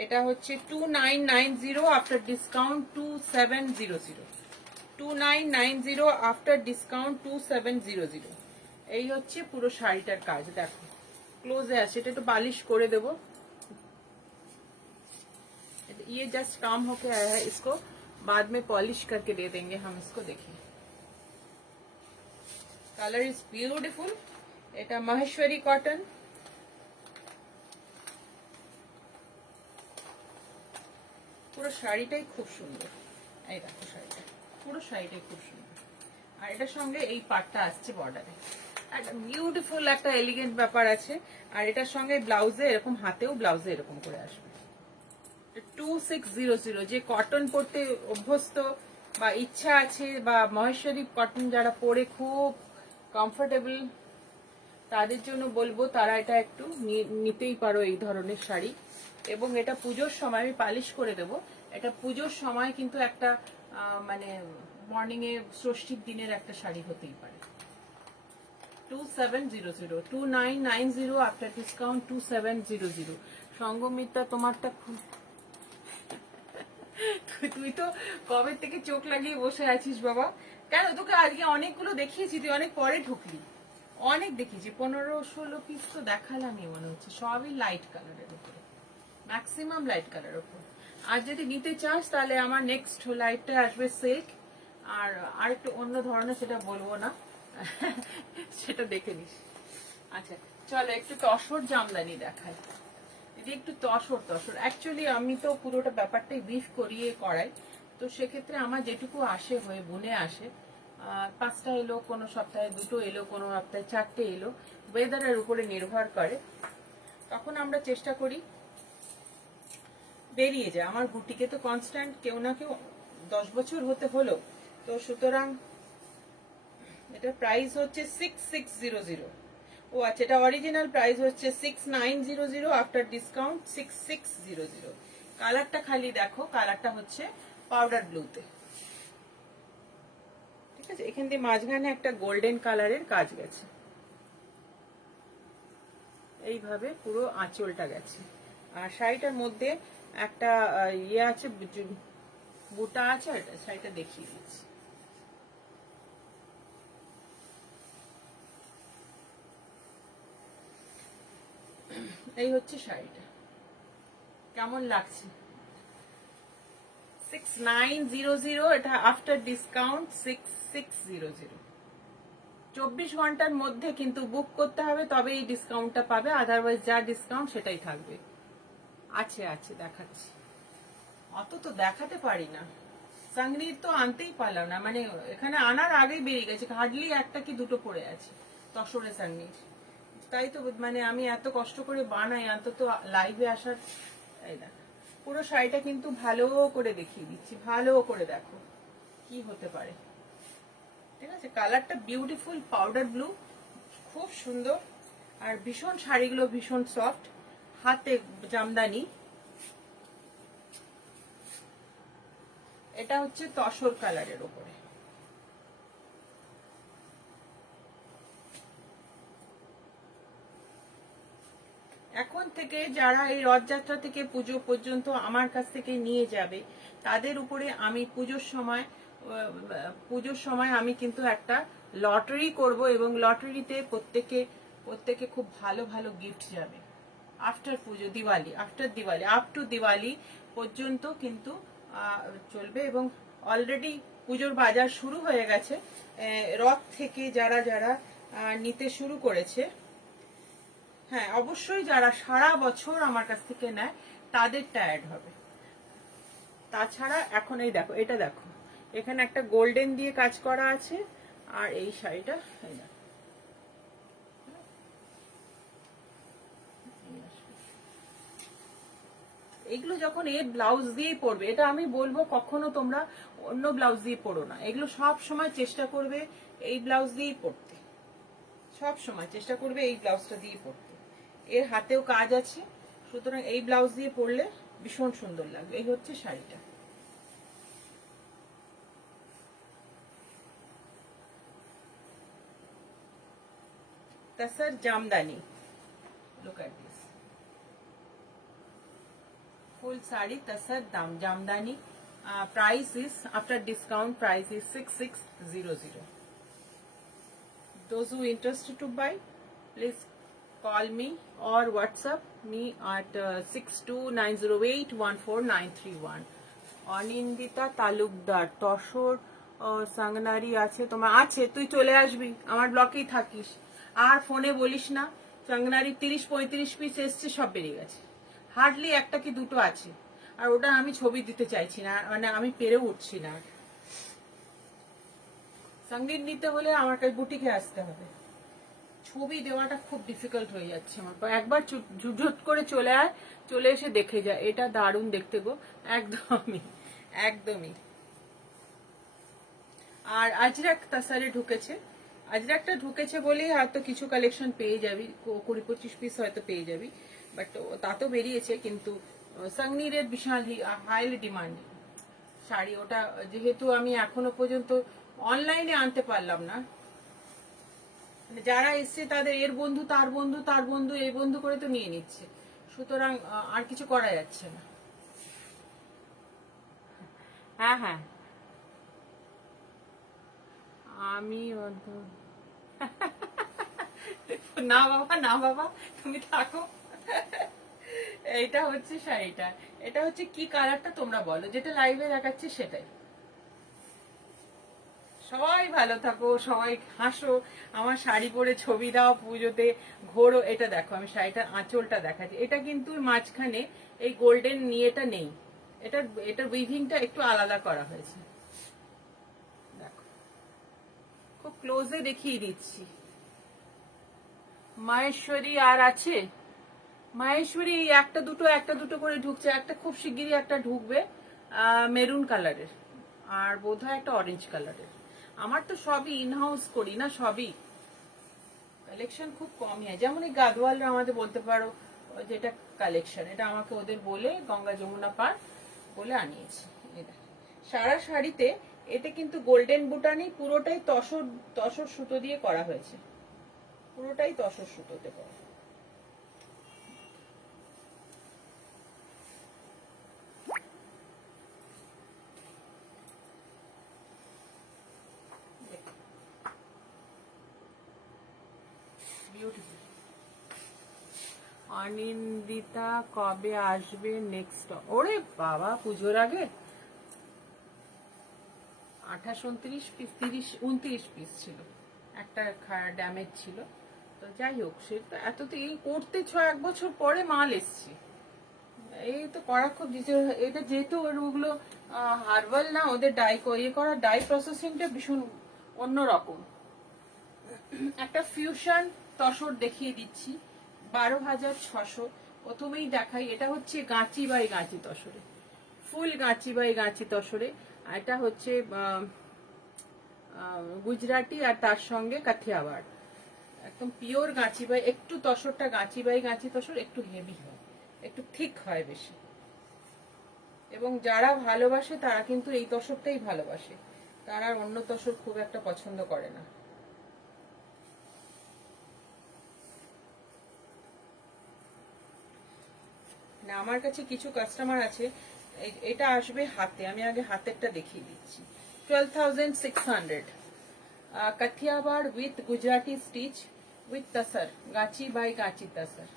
এটা হচ্ছে 2990 আফটার ডিসকাউন্ট 2700, 2990 আফটার ডিসকাউন্ট 2700। এই হচ্ছে পুরো শাড়িটার কাজ, দেখো ক্লোজে আছে। এটা একটু পালিশ করে দেবো, ये जस्ट काम होके आया है, इसको बाद में पॉलिश करके दे देंगे हम इसको। देखिए कलर इज ब्यूटीफुल। এটা মহেশ্বরী কটন, পুরো শাড়িটাই খুব সুন্দর। এই দেখো শাড়িটা, পুরো শাড়িটাই খুব সুন্দর। আর এটার সঙ্গে এই পাটটা আসছে বর্ডারে, একটা বিউটিফুল একটা এলিগেন্ট ব্যাপার আছে। আর এটার সঙ্গে ব্লাউজে এরকম, হাতেও ব্লাউজে এরকম করে আসবে। 2600, যে কটন পরতে অভ্যস্ত বা ইচ্ছা আছে, বা মহেশ্বরী কটন যারা পরে খুব কমফোর্টেবল, তাদের জন্য বলবো তারা এটা একটু নিতেই পারো এই ধরনের শাড়ি। এবং এটা পুজোর সময় আমি পালিশ করে দেব। এটা পুজোর সময় কিন্তু একটা মানে মর্নিং এ ষষ্ঠীর দিনের একটা শাড়ি হতেই পারে। 2700, 2990 আফটার ডিসকাউন্ট 2700। সঙ্গমিত্রা তোমারটা তুই তো কবে থেকে চোখ লাগিয়ে বসে আছিস বাবা। কেন তোকে আজকে অনেকগুলো দেখিয়েছি, তুই অনেক পরে ঢুকলি। অনেক দেখিয়েছি, 15-16 পিস তো দেখালামই মনে হচ্ছে, সবই লাইট কালারের উপরে, ম্যাক্সিমাম লাইট কালারের উপর। আর যদি নিতে চাস তাহলে আমার নেক্সট লাইটটা আসবে সিল্ক, আর আরেকটু অন্য ধরনের, সেটা বলবো না সেটা দেখে নিস। আচ্ছা চলো একটু তসর জামদানি দেখাই। যদি একটু তসর তসর, অ্যাকচুয়ালি আমি তো পুরোটা ব্যাপারটাই বিফ করিয়ে করাই, তো সেক্ষেত্রে আমার যেটুকু আসে হয়ে বুনে আসে, 5টা এলো, কোনো সপ্তাহে 2টো এলো, কোনো সপ্তাহে 4টে এলো, ওয়েদারের উপরে নির্ভর করে। তখন আমরা চেষ্টা করি বেরিয়ে যায়। আমার বুটিকে তো কনস্ট্যান্ট কেউ না কেউ 10 বছর হতে হলো, তো সুতরাং এটা প্রাইস হচ্ছে 6600। ও আচ্ছা, এটা অরিজিনাল প্রাইস হচ্ছে 6900, আফটার ডিসকাউন্ট 6600। কালারটা খালি দেখো, কালারটা হচ্ছে পাউডার ব্লুতে, ঠিক আছে। এখান দিয়ে মাঝখানে একটা গোল্ডেন কালারের কাজ গেছে, এইভাবে পুরো আঁচলটা গেছে। আর শাড়িটার মধ্যে একটা ইয়ে আছে, বুটা আছে, শাড়িটা দেখিয়ে দিচ্ছি। এই হচ্ছে শাড়িটা, কেমন লাগছে? 6900, এটা আফটার ডিসকাউন্ট 6600। 24 ঘন্টার মধ্যে কিন্তু বুক করতে হবে, তবে এই ডিসকাউন্টটা পাবে, আদারওয়াইজ যা ডিসকাউন্ট সেটাই থাকবে। আছে আছে দেখাচ্ছি, অত তো দেখাতে পারি না। সাংরির তো আনতেই পারলাম না, মানে এখানে আনার আগেই বেরিয়ে গেছে, হার্ডলি একটা কি দুটো পড়ে আছে তসরে সাংরির। তাই তো মানে আমি এত কষ্ট করে বানাই, অন্তত লাইভে আসার। এই দেখ, পুরো শাড়িটা কিন্তু ভালো করে দেখিয়ে দিচ্ছি, ভালো করে দেখো কি হতে পারে, ঠিক আছে। কালারটা বিউটিফুল পাউডার ব্লু, খুব সুন্দর। আর ভীষণ শাড়িগুলো ভীষণ সফট, হাতে জামদানি। এটা হচ্ছে তসর কালারের উপরে। এখন থেকে যারা এই রথযাত্রা থেকে পুজো পর্যন্ত আমার কাছ থেকে নিয়ে যাবে, তাদের উপরে আমি পুজোর সময় আমি কিন্তু একটা লটারি করব, এবং লটারিতে প্রত্যেকে খুব ভালো ভালো গিফট যাবে। After Puja, Diwali, after Diwali, up to Diwali পর্যন্ত কিন্তু চলবে। এবং অলরেডি পুজোর বাজার শুরু হয়ে গেছে। রথ থেকে যারা যারা নিতে শুরু করেছে, হ্যাঁ অবশ্যই যারা সারা বছর আমার কাছ থেকে নেয় তাদেরটা অ্যাড হবে। তাছাড়া এখন এই দেখো, এটা দেখো, এখানে একটা গোল্ডেন দিয়ে কাজ করা আছে, আর এই শাড়িটা এই দেখো, এগুলো যখন এর ব্লাউজ দিয়ে পরবে, এটা আমি বলবো কখনো তোমরা অন্য ব্লাউজ দিয়ে পরো না, এগুলো সব সময় চেষ্টা করবে এই ব্লাউজ দিয়েই পরতে, সব সময় চেষ্টা করবে এই ব্লাউজটা দিয়ে পরতে। এর হাতেও কাজ আছে, সুতরাং এই ব্লাউজ দিয়ে পরলে ভীষণ সুন্দর লাগবে। এই হচ্ছে শাড়িটা। Tussar Jamdani, look at this, full sari tasar jamdani. Price is, after discount price is 6600. Those who interested to buy, please call me or WhatsApp me at 6290814931. Anindita Talukdar, tussar Sanganeri আছে তোমার? আছে, তুই চলে আসবি, আমার ব্লকেই থাকিস। আর ফোনে বলিস না, সাংনারি 30-35 পিস এসছে, সব বেরিয়ে গেছে, হার্ডলি একটা কি দুটো আছে। আর ওটা আমি ছবি দিতে চাইছি না, মানে আমি পেরে উঠছি না। সঙ্গীত নিতে হলে আমার কাছে বুটিকে আসতে হবে, ছবি দেওয়াটা খুব ডিফিকাল্ট হয়ে যাচ্ছে আমার। একবার ঝুট করে চলে আয়, চলে এসে দেখে যায়, এটা দারুণ দেখতে গো, একদমই একদমই। আর আজরাক তাসারে ঢুকেছে, আজরাকটা ঢুকেছে বলেই হয়তো কিছু কালেকশন পেয়ে যাবি, 20-25 পিস হয়তো পেয়ে যাবি, বাট তা তো বেরিয়েছে। কিন্তু সাংনিরের বিশাল হাইলি ডিমান্ড শাড়ি, ওটা যেহেতু আমি এখনো পর্যন্ত অনলাইনে আনতে পারলাম না, যারা এসছে তাদের এর বন্ধু তার বন্ধু তার বন্ধু এই বন্ধু করে তো নিয়ে নিচ্ছে, সুতরাং আর কিছু করা যাচ্ছে না। হ্যাঁ হ্যাঁ, আমি না বাবা, না বাবা, তুমি থাকো। এইটা হচ্ছে শাড়িটা, এটা হচ্ছে কি কালারটা তোমরা বলো, যেটা লাইভে দেখাচ্ছে সেটাই। সবাই ভালো থাকো, সবাই হাসো, আমার শাড়ি পরে ছবি দাও, পুজোতে ঘোরো। এটা দেখো, আমি শাড়িটার আঁচলটা দেখাচ্ছি, এটা কিন্তু মাঝখানে এই গোল্ডেন নিয়েটা নেই, এটা এটার উইভিংটা একটু আলাদা করা হয়েছে। দেখো, খুব ক্লোজে দেখিয়ে দিচ্ছি। মাহেশ্বরী আর আছে? মাহেশ্বরী একটা দুটো করে ঢুকছে, একটা খুব শিগগিরই একটা ঢুকবে মেরুন কালারের, আর বোধহয় একটা অরেঞ্জ কালারের। আমার তো সবই ইনহাউস করি না, সবই কালেকশন খুব কমই হয়। যেমন এই গাদওয়ালরা আমাদের বলতে পারো যেটা কালেকশন, এটা আমাকে ওদের বলে গঙ্গা যমুনা পার বলে আনিয়েছি। সারা শাড়িতে এতে কিন্তু গোল্ডেন বুটা নেই, পুরোটাই তসর তসর সুতো দিয়ে করা হয়েছে, পুরোটাই তসর সুতোতে করা। বিউটিফুল। অনিন্দিতা কবে আসবে নেক্সট? ওরে বাবা, পুজোর আগে 28, 29 পিস, 30, 29 পিস ছিল, একটা ড্যামেজ ছিল। তো যাই হোক, সেটা এত তো এই করতে 1 বছর পরে মাল এসছে, এই তো করা খুব এটা যেহেতু ওগুলো হার্বাল না, ওদের ডাই ইয়ে করা, ডাই প্রসেসিংটা ভীষণ অন্যরকম। একটা ফিউশন তসর দেখিয়ে দিচ্ছি, 12,600। প্রথমেই দেখাই, এটা হচ্ছে গাঁচি বাই গাঁচি তসরে, ফুল গাঁচি বাই গাঁচি তসরে। এটা হচ্ছে গুজরাটি, আর তার সঙ্গে কাথিয়াওয়াড়, একদম পিওর গাঁচি বাই। একটু তসরটা গাঁচি বাই গাঁচি তসর একটু হেভি হয়, একটু থিক হয় বেশি, এবং যারা ভালোবাসে তারা কিন্তু এই তসরটাই ভালোবাসে, তারা অন্য তসর খুব একটা পছন্দ করে না। না, আমার কাছে কিছু কাস্টমার আছে, এটা আসবে হাতে, আমি আগে হাতেরটা দেখিয়ে দিচ্ছি। 12,600, Kathiawar with Gujarati stitch with tussar, গাছি বাই গাছি তাসার,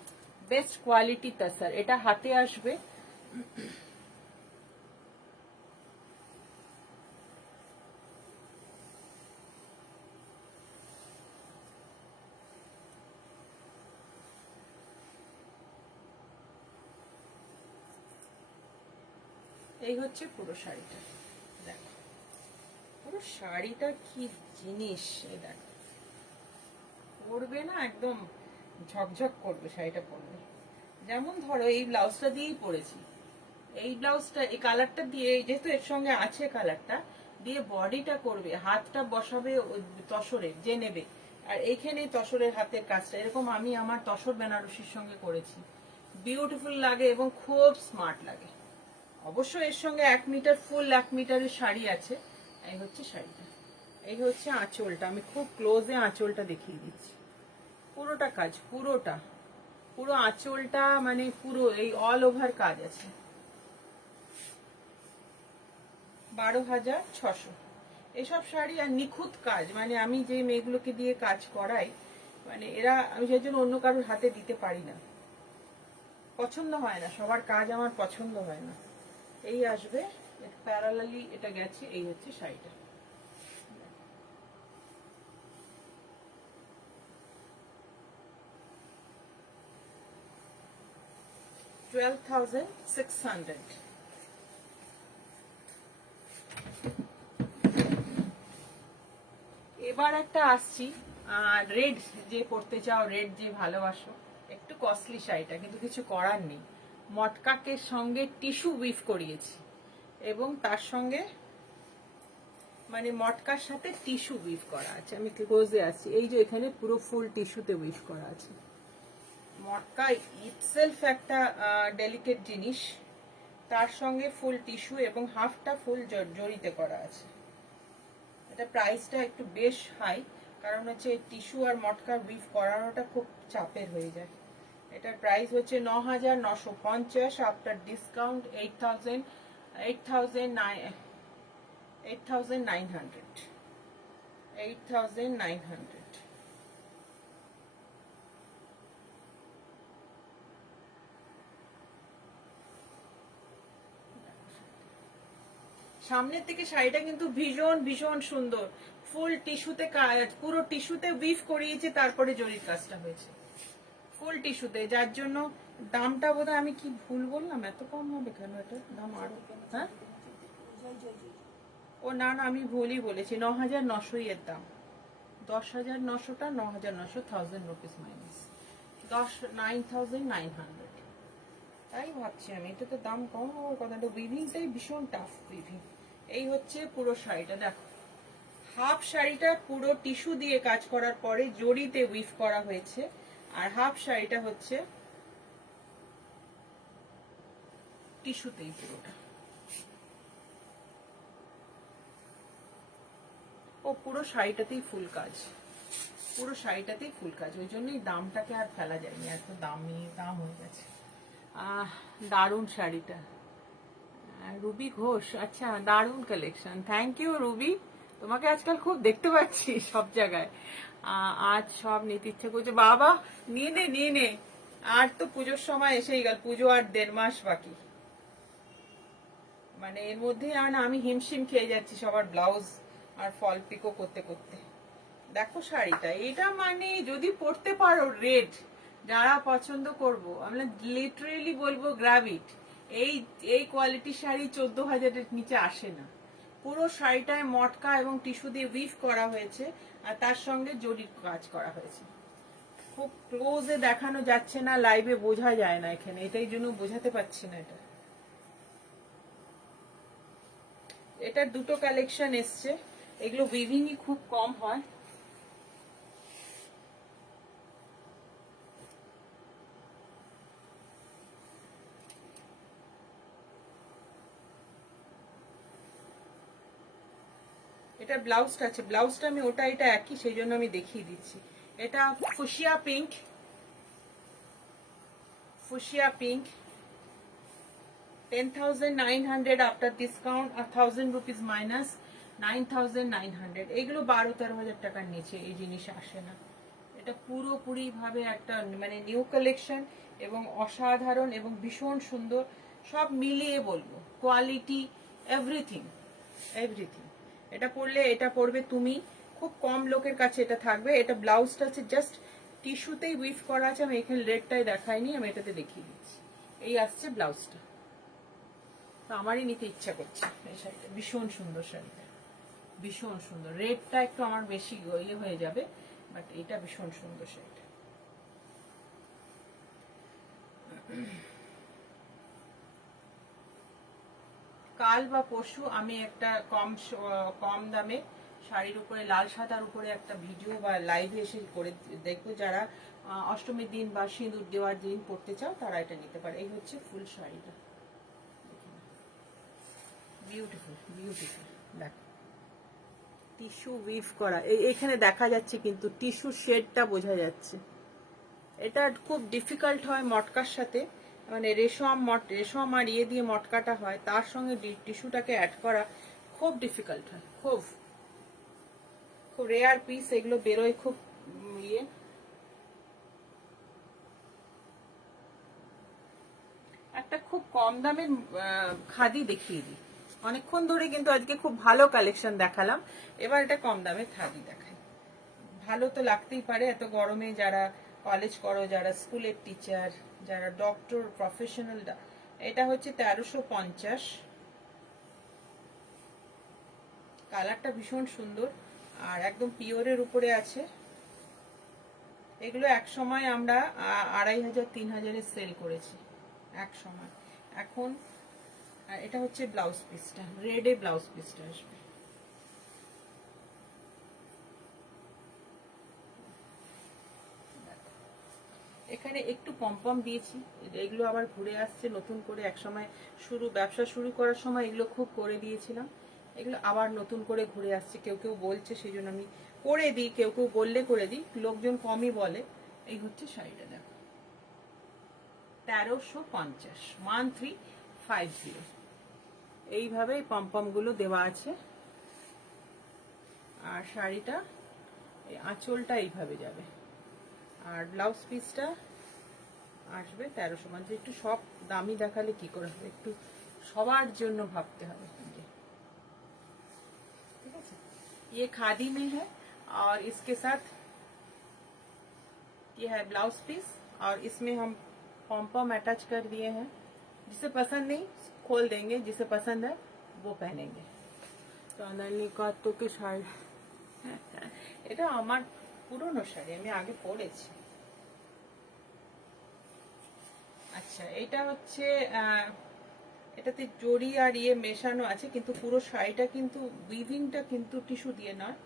বেস্ট কোয়ালিটি তাসার, এটা হাতে আসবে। এই হচ্ছে পুরো শাড়িটা, দেখো পুরো শাড়িটা কি জিনিস, এই দেখো, পরবে না একদম ঝকঝক করবে শাড়িটা পরলে। যেমন ধরো এই ব্লাউজটা দিয়েই পরেছি, এই ব্লাউজটা এই কালারটা দিয়ে, যেহেতু এর সঙ্গে আছে কালারটা দিয়ে বডিটা করবে, হাতটা বসাবে তসরে যে নেবে, আর এইখানে তসরের হাতের কাজটা এরকম আমি আমার তসর বেনারসির সঙ্গে করেছি, বিউটিফুল লাগে এবং খুব স্মার্ট লাগে। অবশ্য এর সঙ্গে 1 মিটার, ফুল 1 মিটারের শাড়ি আছে। এই হচ্ছে শাড়িটা, এই হচ্ছে আঁচলটা, আমি খুব ক্লোজে আঁচলটা দেখিয়ে দিচ্ছি। পুরোটা কাজ, পুরোটা, পুরো আঁচলটা মানে পুরো এই অল ওভার কাজ আছে। 12,600 এসব শাড়ি, আর নিখুঁত কাজ, মানে আমি যে মেয়েগুলোকে দিয়ে কাজ করাই, মানে এরা, আমি সেই জন্য অন্য কারোর হাতে দিতে পারি না, পছন্দ হয় না, সবার কাজ আমার পছন্দ হয় না। এই আসবে প্যারালালি, এটা গেছে, এই হচ্ছে শাড়িটা। $12,600। এবার একটা আসছি, রেড যে পড়তে চাও, রেড যে ভালোবাসো, একটু কস্টলি শাড়িটা, কিন্তু কিছু করার নেই। মটকাকের সঙ্গে টিস্যু উইভ করিয়েছি, এবং তার সঙ্গে মানে মটকার সাথে টিস্যু উইভ করা আছে। আমি ক্লোজে আছি, এই যে এখানে পুরো ফুল টিস্যুতে উইভ করা আছে। মটকা ইটসেলফ একটা ডেলিকেট জিনিস, তার সঙ্গে ফুল টিস্যু এবং হাফটা ফুল জড়িতে করা আছে। এটা প্রাইসটা একটু বেশ হাই, কারণ হচ্ছে টিস্যু আর মটকা উইভ করানোটা খুব চাপের হয়ে যায়। এটার প্রাইস হচ্ছে ৯,৯৫০, আফটার ডিসকাউন্ট 8,900। সামনের থেকে শাড়িটা কিন্তু ভীষণ ভীষণ সুন্দর, ফুল টিস্যুতে পুরো টিস্যুতে উইভ করিয়েছে, তারপরে জরির কাজটা হয়েছে ফুল টিস্যুতে, যার জন্য দামটা বোধহয় আমি কি ভুল বললাম, এত কম হবে কেন? এটা দাম আরো, হ্যাঁ ও না না, আমি ভুলই বলেছি, ৯,৯০০ এর দাম। ১০,৯০০টা ৯,৯০০, 1000 রুপিস মাইনাস 9,900। তাই ভাবছি আমি, এটা তো দাম কম হওয়ার কথা, উইভিংটাই ভীষণ টাফ উইভিং। এই হচ্ছে পুরো শাড়িটা, দেখো হাফ শাড়িটা পুরো টিস্যু দিয়ে কাজ করার পরে জরিতে উইভ করা হয়েছে, আর হাফ শাড়িটা হচ্ছে টিস্যুতেই পুরোটা। ও পুরো শাড়িটাতেই ফুল কাজ, পুরো শাড়িটাতেই ফুল কাজ, ওই জন্যই দামটাকে আর ফেলা যায়নি, এত দাম হয়ে গেছে। দারুণ শাড়িটা, রুবি ঘোষ, আচ্ছা দারুণ কালেকশন, থ্যাংক ইউ রুবি, তোমাকে আজকাল খুব দেখতে পাচ্ছি সব জায়গায়। আজ সব নিতে ইচ্ছে করছে, বাবা নিয়ে নে, আর তো পুজোর সময় এসেই গেল, পুজো আর 1.5 মাস বাকি, মানে এর মধ্যে আমি হিমশিম খেয়ে যাচ্ছি সবার ব্লাউজ আর ফল পিকো করতে করতে। দেখো শাড়িটা, এটা মানে যদি পরতে পারো রেড, যারা পছন্দ করবো, আমরা লিটারেলি বলবো গ্র্যাব ইট। এই কোয়ালিটির শাড়ি 14,000-এর নিচে আসে না। পুরো শাড়িটায় মটকা এবং টিস্যু দিয়ে উইভ করা হয়েছে, আর তার সঙ্গে জরির কাজ করা হয়েছে। খুব ক্লোজে দেখানো যাচ্ছে না, লাইভে বোঝা যায় না এখানে, এটাই জন্য বোঝাতে পারছি না। এটার দুটো কালেকশন এসছে, এগুলো উইভিংই খুব কম হয়। এটা ব্লাউজটা আছে, ব্লাউজটা আমি ওটা এটা একই, সেই জন্য আমি দেখিয়ে দিচ্ছি। এটা fuchsia pink, 10,900 after discount, 1,000 rupees minus 9,900। এগুলো 12-13 হাজার টাকার নিচে এই জিনিস আসে না। এটা পুরোপুরি ভাবে একটা মানে নিউ কালেকশন, এবং অসাধারণ এবং ভীষণ সুন্দর, সব মিলিয়ে বলবো কোয়ালিটি, এভরিথিং। এটা পরলে, এটা পরবে তুমি, খুব কম লোকের কাছে এটা থাকবে। এটা ব্লাউজটা আছে জাস্ট টিস্যুতেই উইভ করা আছে, আমি এখানে রেডটাই দেখাইনি, আমি এটাতে দেখিয়ে দিচ্ছি। এই আসছে ব্লাউজটা, তো আমারই নিতে ইচ্ছা করছে এই শাড়িটা, ভীষণ সুন্দর শাড়িটা, ভীষণ সুন্দর। রেডটা একটু আমার বেশি ইয়ে হয়ে যাবে, বাট এটা ভীষণ সুন্দর শাড়িটা। কাল বা পরশু আমি একটা কম দামে শাড়ির উপরে, লাল সাদার উপরে একটা ভিডিও বা লাইভে এসে করে দেখবো, যারা অষ্টমীর দিন বা সিঁদুর দেওয়ার দিন পরতে চাও তারা এটা নিতে পারে। এই হচ্ছে ফুল শাড়িটা, বিউটিফুল বিউটিফুল। দেখো টিস্যু উইভ করা, এখানে দেখা যাচ্ছে কিন্তু টিস্যু শেডটা বোঝা যাচ্ছে। এটা খুব ডিফিকাল্ট হয় মটকার সাথে, মানে রেশম আর ইয়ে দিয়ে মটকাটা হয়, তার সঙ্গে টিস্যুটাকে অ্যাড করা খুব ডিফিকাল্ট হয়, খুব রেয়ার পিস, এগুলো বেরোয় খুব ইয়ে। একটা খুব কম দামের খাদি দেখিয়ে দিই, অনেকক্ষণ ধরে কিন্তু আজকে খুব ভালো কালেকশন দেখালাম, এবার এটা কম দামের খাদি দেখাই। ভালো তো লাগতেই পারে, এত গরমে যারা কলেজ করো, যারা স্কুলের টিচার, যারা ডক্টর, প্রফেশনাল। এটা হচ্ছে 1350, কালারটা ভীষণ সুন্দর আর একদম পিওরের উপরে আছে। এগুলো এক সময় আমরা 2,500-3,000-এ সেল করেছি এক সময়। এখন এটা হচ্ছে ব্লাউজ পিসটা, রেডে ব্লাউজ পিসটা আসবে। এখানে একটু পম দিয়েছি, এগুলো আবার ঘুরে আসছে নতুন করে, এক সময় ব্যবসা শুরু করার সময় এগুলো খুব করে দিয়েছিলাম, এগুলো আবার নতুন করে ঘুরে আসছে। কেউ কেউ বলছে, সেই জন্য আমি করে দিই, কেউ কেউ বললে করে দিই, লোকজন কমই বলে। এই হচ্ছে শাড়িটা, দেখো 1350, 1350। এইভাবে পমপম গুলো দেওয়া আছে। আর শাড়িটা আঁচলটা এইভাবে যাবে, আর ব্লাউজ পিসটা আসবে 1350। একটু সব দামি দেখালে কি করে হবে, একটু সবার জন্য ভাবতে হবে। ठीक है, ये खादी में है और इसके साथ ये है ब्लाउज पीस, और इसमें हम पॉम अटैच कर दिए हैं। जिसे पसंद नहीं खोल देंगे, जिसे पसंद है वो पहनेंगे। তো আনালিকাতকে শাড়ি, এটা আমার পুরনো শাড়ি, আমি আগে পরেছি। আচ্ছা, এটা হচ্ছে এটাতে জড়ি আর ইয়ে মেশানো আছে, কিন্তু পুরো শাড়িটা কিন্তু উইভিংটা কিন্তু টিস্যু দিয়ে নয়,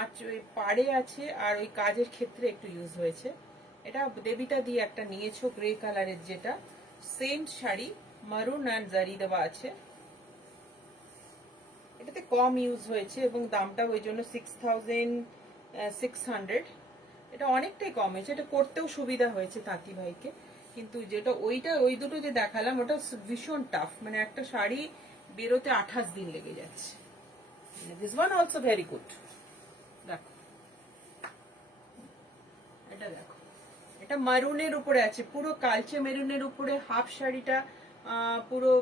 আর ওই পাড়ে আছে, আর ওই কাজের ক্ষেত্রে একটু ইউজ হয়েছে। এটা দেবিতা দিয়ে একটা নিয়েছো গ্রে কালারের, যেটা সেম শাড়ি, মারুন আর জারি দেওয়া আছে। এটাতে কম ইউজ হয়েছে এবং দামটা ওই জন্য 6600। এটা অনেকটাই কম হয়েছে, এটা করতেও সুবিধা হয়েছে তাঁতি ভাইকে। কিন্তু যেটা ওই দুটো যে দেখালাম ওটা ভীষণ টাফ, মানে একটা শাড়ি বেরোতে 28 দিন লেগে যাচ্ছে। This one also very good. দেখো, এটা দেখো, এটা মারুনের উপরে আছে, পুরো কালচে মেরুনের উপরে হাফ শাড়িটা পুরো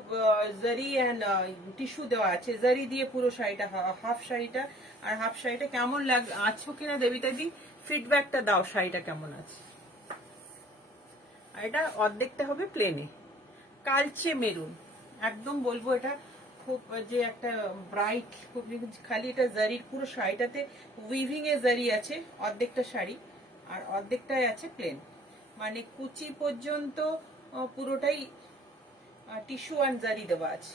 জারি এন্ড টিস্যু দেওয়া আছে, জারি দিয়ে পুরো শাড়িটা, হাফ শাড়িটা। আর হাফ শাড়িটা কেমন আছো কিনা দেবিতা দি ফিডব্যাকটা দাও, শাড়িটা কেমন আছে। আর এটা অর্ধেকটা হবে প্লেনে কালচে মেরুন, একদম বলবো এটা খুব যে একটা ব্রাইট, খুব খালি এটা জারির, পুরো শাড়িটাতে উইভিং এ জারি আছে অর্ধেকটা শাড়ি, আর অর্ধেকটাই আছে প্লেন, মানে কুচি পর্যন্ত পুরোটাই টিস্যু আর জারি দেওয়া আছে।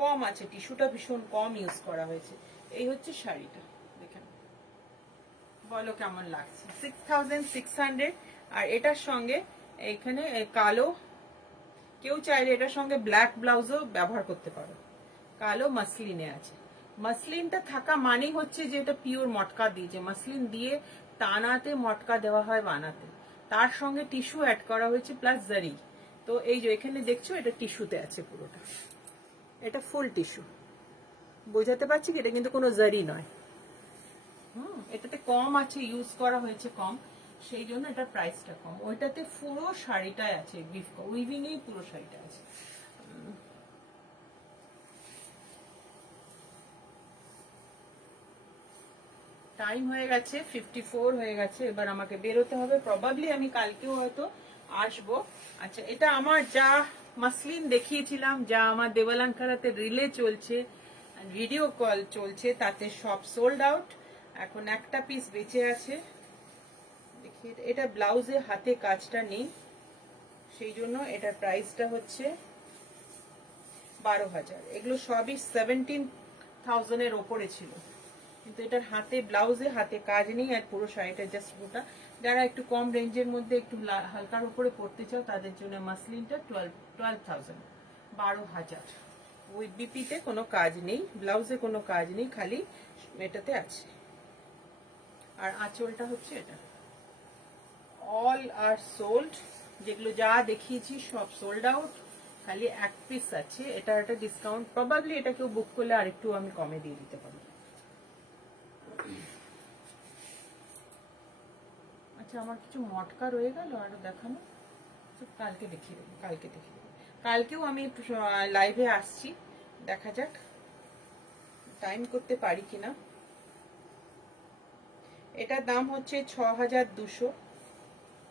কম আছে, টিস্যুটা ভীষণ কম ইউজ করা হয়েছে। এই হচ্ছে শাড়িটা, দেখেন বলো কেমন লাগছে। 6600। আর এটার সঙ্গে এইখানে কালো, কেউ চাইলে এটার সঙ্গে ব্ল্যাক ব্লাউজও ব্যবহার করতে পারো। কালো মাসলিনে আছে, মাসলিনটা থাকা মানেই হচ্ছে যে এটা পিওর মটকা দিয়েছে, মাসলিন দিয়ে টানাতে মটকা দেওয়া হয় বানাতে, তার সঙ্গে টিস্যু অ্যাড করা হয়েছে প্লাস জারি। তো এই যে এখানে দেখছো এটা টিস্যুতে আছে পুরোটা, এটা ফুল টিস্যু, বোঝাতে পারছি কি, এটা কিন্তু কোনো জারি নয়। এটাতে কম আছে, ইউজ করা হয়েছে কম, সেই জন্য এটার প্রাইসটা কম। ওইটাতে পুরো শাড়িটাই আছে, উইভিং এই পুরো শাড়িটা আছে। টাইম হয়ে গেছে 54 হয়ে গেছে, এবার আমাকে বেরোতে হবে। প্রবাবলি আমি কালকেও হয়তো আসবো। আচ্ছা, এটা আমার যা মাসলিন দেখিয়েছিলাম, যা আমার দেওয়ালাঙ্কারাতে রিলে চলছে, ভিডিও কল চলছে, তাতে সব সোল্ড আউট। এখন একটা পিস বেঁচে আছে। দেখি, এটা ব্লাউজে হাতে কাজটা নেই, সেই জন্য এটার প্রাইসটা হচ্ছে 12,000। এগুলো সবই 17,000 এর ওপরে ছিল, কিন্তু এটার হাতে ব্লাউজে হাতে কাজ নেই, আর পুরো শাড়িটা জাস্ট গোটা। যারা একটু কম রেঞ্জের মধ্যে একটু হালকার উপরে পড়তে চাও তাদের জন্য মাসলিনটা 12,000, 12,000। ওই বিপিতে কোনো কাজ নেই, ব্লাউজে কোনো কাজ নেই, খালি এটাতে আছে। আর আঁচলটা হচ্ছে এটা। অল আর সোল্ড, যেগুলো যা দেখিয়েছি সব সোল্ড আউট, খালি এক পিস আছে। এটা একটা ডিসকাউন্ট, প্রবাবলি এটা কেউ বুক করলে আরেকটু আমি কমে দিয়ে দিতে পারি। আচ্ছা, আমার কিছু মটকা রয়ে গেল আরো দেখানো, কালকে দেখিয়ে দেবো, কালকেও আমি লাইভে আসছি, দেখা যাক টাইম করতে পারি কিনা। এটার দাম হচ্ছে 6200,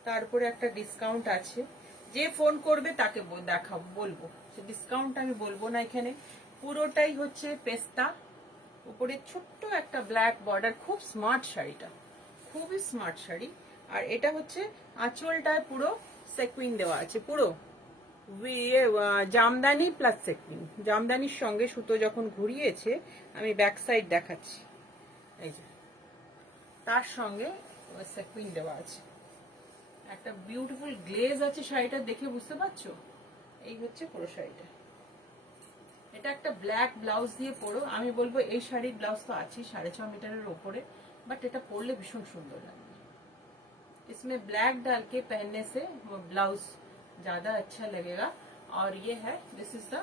তারপরে একটা ডিসকাউন্ট আছে। যে ফোন করবে তাকে বলবো, ডিসকাউন্ট আমি বলবো না এখানে। পুরোটাই হচ্ছে পেস্তা, উপরে ছোট্ট একটা ব্ল্যাক বর্ডার, খুব স্মার্ট শাড়িটা, খুবই স্মার্ট শাড়ি। আর এটা হচ্ছে আঁচলটায় পুরো সেকুইন দেওয়া আছে, পুরো জামদানি প্লাস সেকুইন, জামদানির সঙ্গে সুতো যখন ঘুরিয়েছে, আমি ব্যাক সাইড দেখাচ্ছি, এই যে তার সঙ্গে সেকুইন দেওয়া আছে, একটা বিউটিফুল গ্লেজ আছে শাড়িটা, দেখে বুঝতে পারছো। এই হচ্ছে পুরো শাড়িটা। এটা একটা ব্ল্যাক ব্লাউজ দিয়ে পরো, আমি বলবো এই শাড়ির ব্লাউজ তো আছে 6.5 মিটারের ওপরে, বাট এটা পরলে ভীষণ সুন্দর লাগবে। इसमें ब्लैक डाल के पहनने से वो ब्लाउज ज्यादा अच्छा लगेगा। और ये है, दिस इज द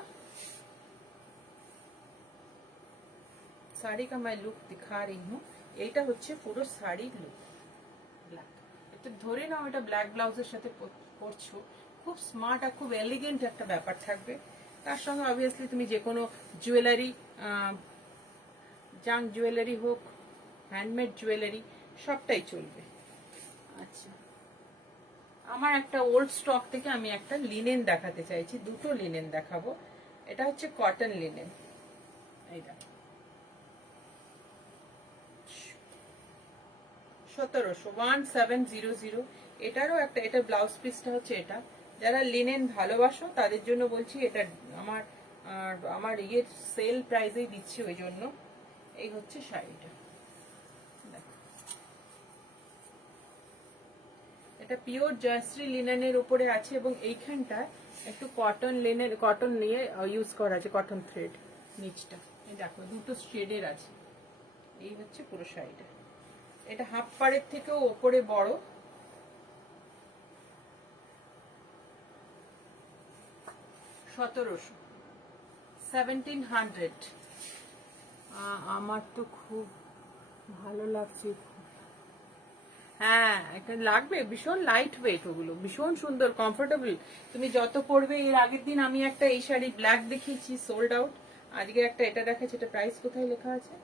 শাড়ি का मैं लुक दिखा रही हूँ। এইটা হচ্ছে পুরো শাড়ির লুক, ব্ল্যাক। এটা ধরে নাও এটা ব্ল্যাক ব্লাউজের সাথে পরছো, খুব স্মার্ট আর খুব এলিগেন্ট একটা ব্যাপার থাকবে। তার সঙ্গে অবভিয়াসলি তুমি যে কোনো জুয়েলারি, জাঙ্ক জুয়েলারি হোক, হ্যান্ডমেড জুয়েলারি, সবটাই চলবে। আচ্ছা, আমার একটা ওল্ড স্টক থেকে আমি একটা লিনেন দেখাতে চাইছি, দুটো লিনেন দেখাবো। এটা হচ্ছে কটন লিনেন, এই দেখো 1700 এটারও একটা, এটা ব্লাউজ পিসটা হচ্ছে এটা। যারা লিনেন ভালোবাসো তাদের জন্য বলছি, এটা আমার ইয়ের সেল প্রাইসেই দিচ্ছি ওই জন্য। এই হচ্ছে শাড়িটা, এটা পিওর জয়শ্রী লিনেনের উপরে আছে এবং এইখানটা একটু কটন লিনেন, কটন নিয়ে ইউজ করা আছে, কটন থ্রেড নিচটা। এই দেখো দুটো শেডের আছে। এই হচ্ছে পুরো শাড়িটা। এটা হাফ পাড়ের থেকেও ওপরে বড়। $1700 আমার তো খুব ভালো লাগছে। হ্যাঁ, এটা লাগবে, ভীষণ লাইট ওয়েট, ওগুলো ভীষণ সুন্দর, কমফোর্টেবল। তুমি যত পরবে। এর আগের দিন আমি একটা এই শাড়ি ব্ল্যাক দেখিয়েছি, সোল্ড আউট। আজকে একটা এটা দেখাচ্ছি, এটা প্রাইস কোথায় লেখা আছে?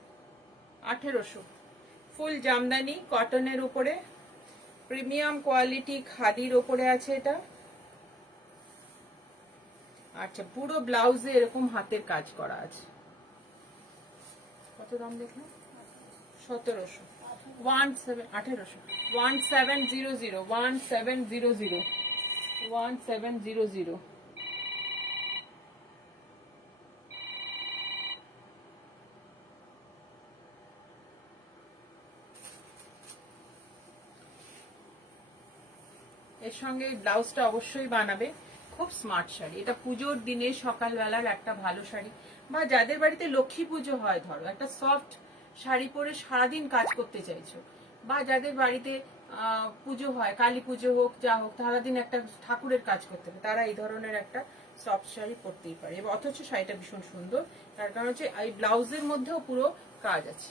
1800। ফুল জামদানি কটনের উপরে, প্রিমিয়াম কোয়ালিটি খাদির উপরে আছে এটা। আচ্ছা, পুরো ব্লাউজে এরকম হাতের কাজ করা আছে। কত দাম দেখলাম? 1700। 1700। এর সঙ্গে ব্লাউজটা অবশ্যই বানাবে। খুব স্মার্ট শাড়ি এটা, পুজোর দিনে সকালবেলার একটা ভালো শাড়ি, বা যাদের বাড়িতে লক্ষ্মী পুজো হয়, ধরো একটা সফট শাড়ি পরে সারাদিন কাজ করতে চাইছো, বা যাদের বাড়িতে পুজো হয়, কালী পুজো হোক যা হোক, সারাদিন একটা ঠাকুরের কাজ করতে হবে, তারা এই ধরনের একটা সফট শাড়ি পরতেই পারে। এবং অথচ শাড়িটা ভীষণ সুন্দর, তার কারণ হচ্ছে এই ব্লাউজের মধ্যেও পুরো কাজ আছে,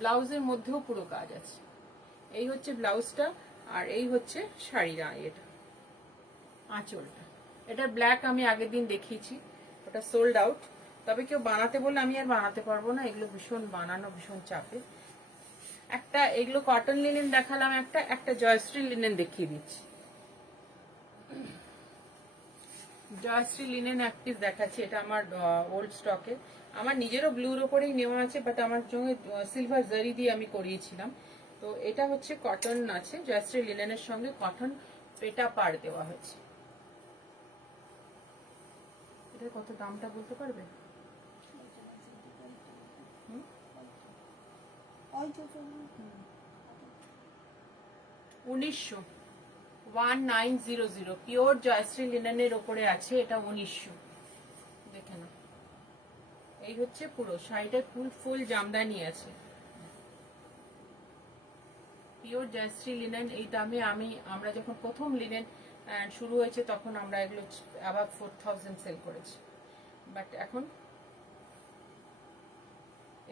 ব্লাউজের মধ্যেও পুরো কাজ আছে। এই হচ্ছে ব্লাউজটা, আর এই হচ্ছে শাড়ির এটা আঁচলটা। এটা ব্ল্যাক আমি আগের দিন দেখিয়েছি, ওটা সোল্ড আউট। তবে কেউ বানাতে বললে আমি আর বানাতে পারবো না, এগুলো ভীষণ বানানো ভীষণ চাপে। একটা এগুলো কটন লিনেন দেখালাম, একটা জয়শ্রী লিনেন দেখিয়ে দিচ্ছি। জয়শ্রী লিনেন এক পিস দেখাচ্ছি, এটা আমার ওল্ড স্টকে। আমার নিজেরও ব্লুর ওপরেই নেওয়া আছে, বাট আমার সঙ্গে সিলভার জারি দিয়ে আমি করিয়েছিলাম। তো এটা হচ্ছে কটন আছে, জয়শ্রী লিনেনের সঙ্গে কটন পেটা পাড় দেওয়া হয়েছে। এটার কত দামটা বলতে পারবে? 1900 পিওর জয়শ্রী লিনেনের ওপরে আছে, এটা 1900। দেখে না, এই হচ্ছে পুরো শাড়িটা, ফুল জামদানি আছে, পিওর জয়শ্রী লিনেন। এই দামে আমরা যখন প্রথম লিনেন শুরু হয়েছে তখন আমরা এগুলো আবার 4000 সেল করেছি, বাট এখন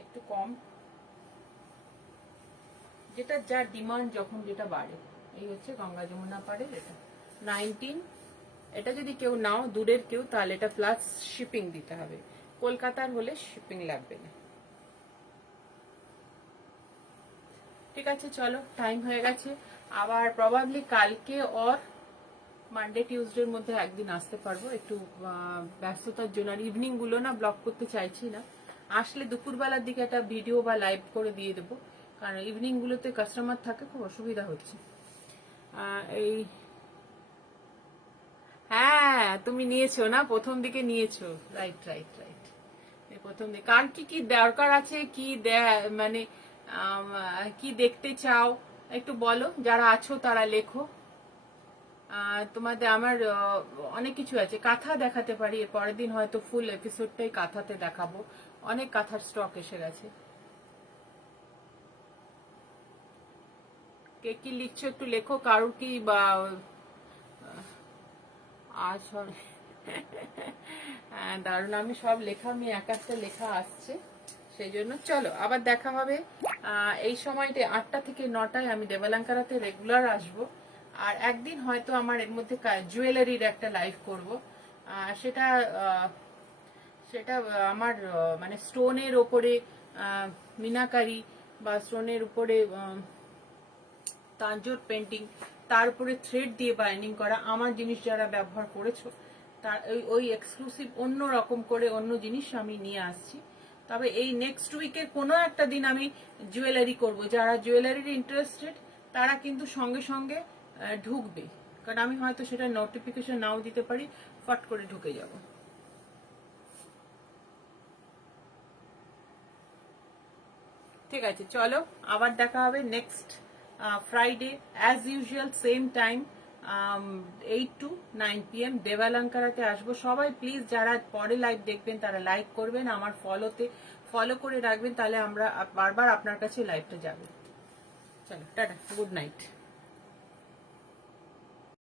একটু কম, যেটা যা ডিমান্ড যখন যেটা বাড়ে। এই হচ্ছে গঙ্গা যমুনা পাড়ের এটা 19। এটা যদি কেউ নাও, দূরের কেউ, তাহলে এটা প্লাস শিপিং দিতে হবে, কলকাতার হলে শিপিং লাগবে না। ঠিক আছে, চলো, টাইম হয়ে গেছে। আবার প্রবাবলি কালকে অর মানডে টিউসডের মধ্যে একদিন আসতে পারবো, একটু ব্যস্ততার জন্য। আর ইভিনিং গুলো না ব্লক করতে চাইছি না, আসলে দুপুরবেলার দিকে একটা ভিডিও বা লাইভ করে দিয়ে দেবো, কারণ ইভিনিং গুলোতে কাস্টমার থাকে, খুব অসুবিধা হচ্ছে। এই হ্যাঁ, তুমি নিয়েছো না, প্রথম দিকে নিয়েছো, রাইট রাইট রাইট। প্রথম দিকে কার কি দরকার আছে, কি মানে কি দেখতে চাও একটু বলো, যারা আছো তারা লেখো। তোমাদের আমার অনেক কিছু আছে, কাঁথা দেখাতে পারি, এর পরের দিন হয়তো ফুল এপিসোডটাই কাঁথাতে দেখাবো, অনেক কাঁথার স্টক এসে গেছে। কে কি লিখছো একটু লেখো, কারোর কি বা আজ দারুণ, আমি সব লেখা, আমি এক একটা লেখা আসছে, সেই জন্য চলো আবার দেখা হবে এই সময়তে 8টা থেকে 9টায় আমি দেবালাঙ্কারাতে রেগুলার আসবো। আর একদিন হয়তো আমার এর মধ্যে জুয়েলারির একটা লাইভ করব, সেটা সেটা আমার মানে স্টোনের ওপরে মিনাকারি বা স্টোনের উপরে তাঞ্জোর পেন্টিং, তার উপরে থ্রেড দিয়ে বাইন্ডিং করা আমার জিনিস যারা ব্যবহার করেছো তার ওই এক্সক্লুসিভ অন্য রকম করে অন্য জিনিস আমি নিয়ে আসছি। তবে এই নেক্সট উইকের কোনো একটা দিন আমি জুয়েলারি করব, যারা জুয়েলারির ইন্টারেস্টেড তারা কিন্তু সঙ্গে সঙ্গে ঢুকবে, কারণ আমি হয়তো সেটা নোটিফিকেশন নাও দিতে পারি, ফট করে ঢুকে যাব। ঠিক আছে, চলো আবার দেখা হবে next Friday as usual same time 8 to 9 PM দেবালাঙ্কারাতে আসবো। সবাই প্লিজ যারা পরে লাইভ দেখবেন তারা লাইক করবেন, আমার ফলো করে রাখবেন, তাহলে আমরা বারবার আপনার কাছে লাইভটা যাবে। চলো টাটা, গুড নাইট।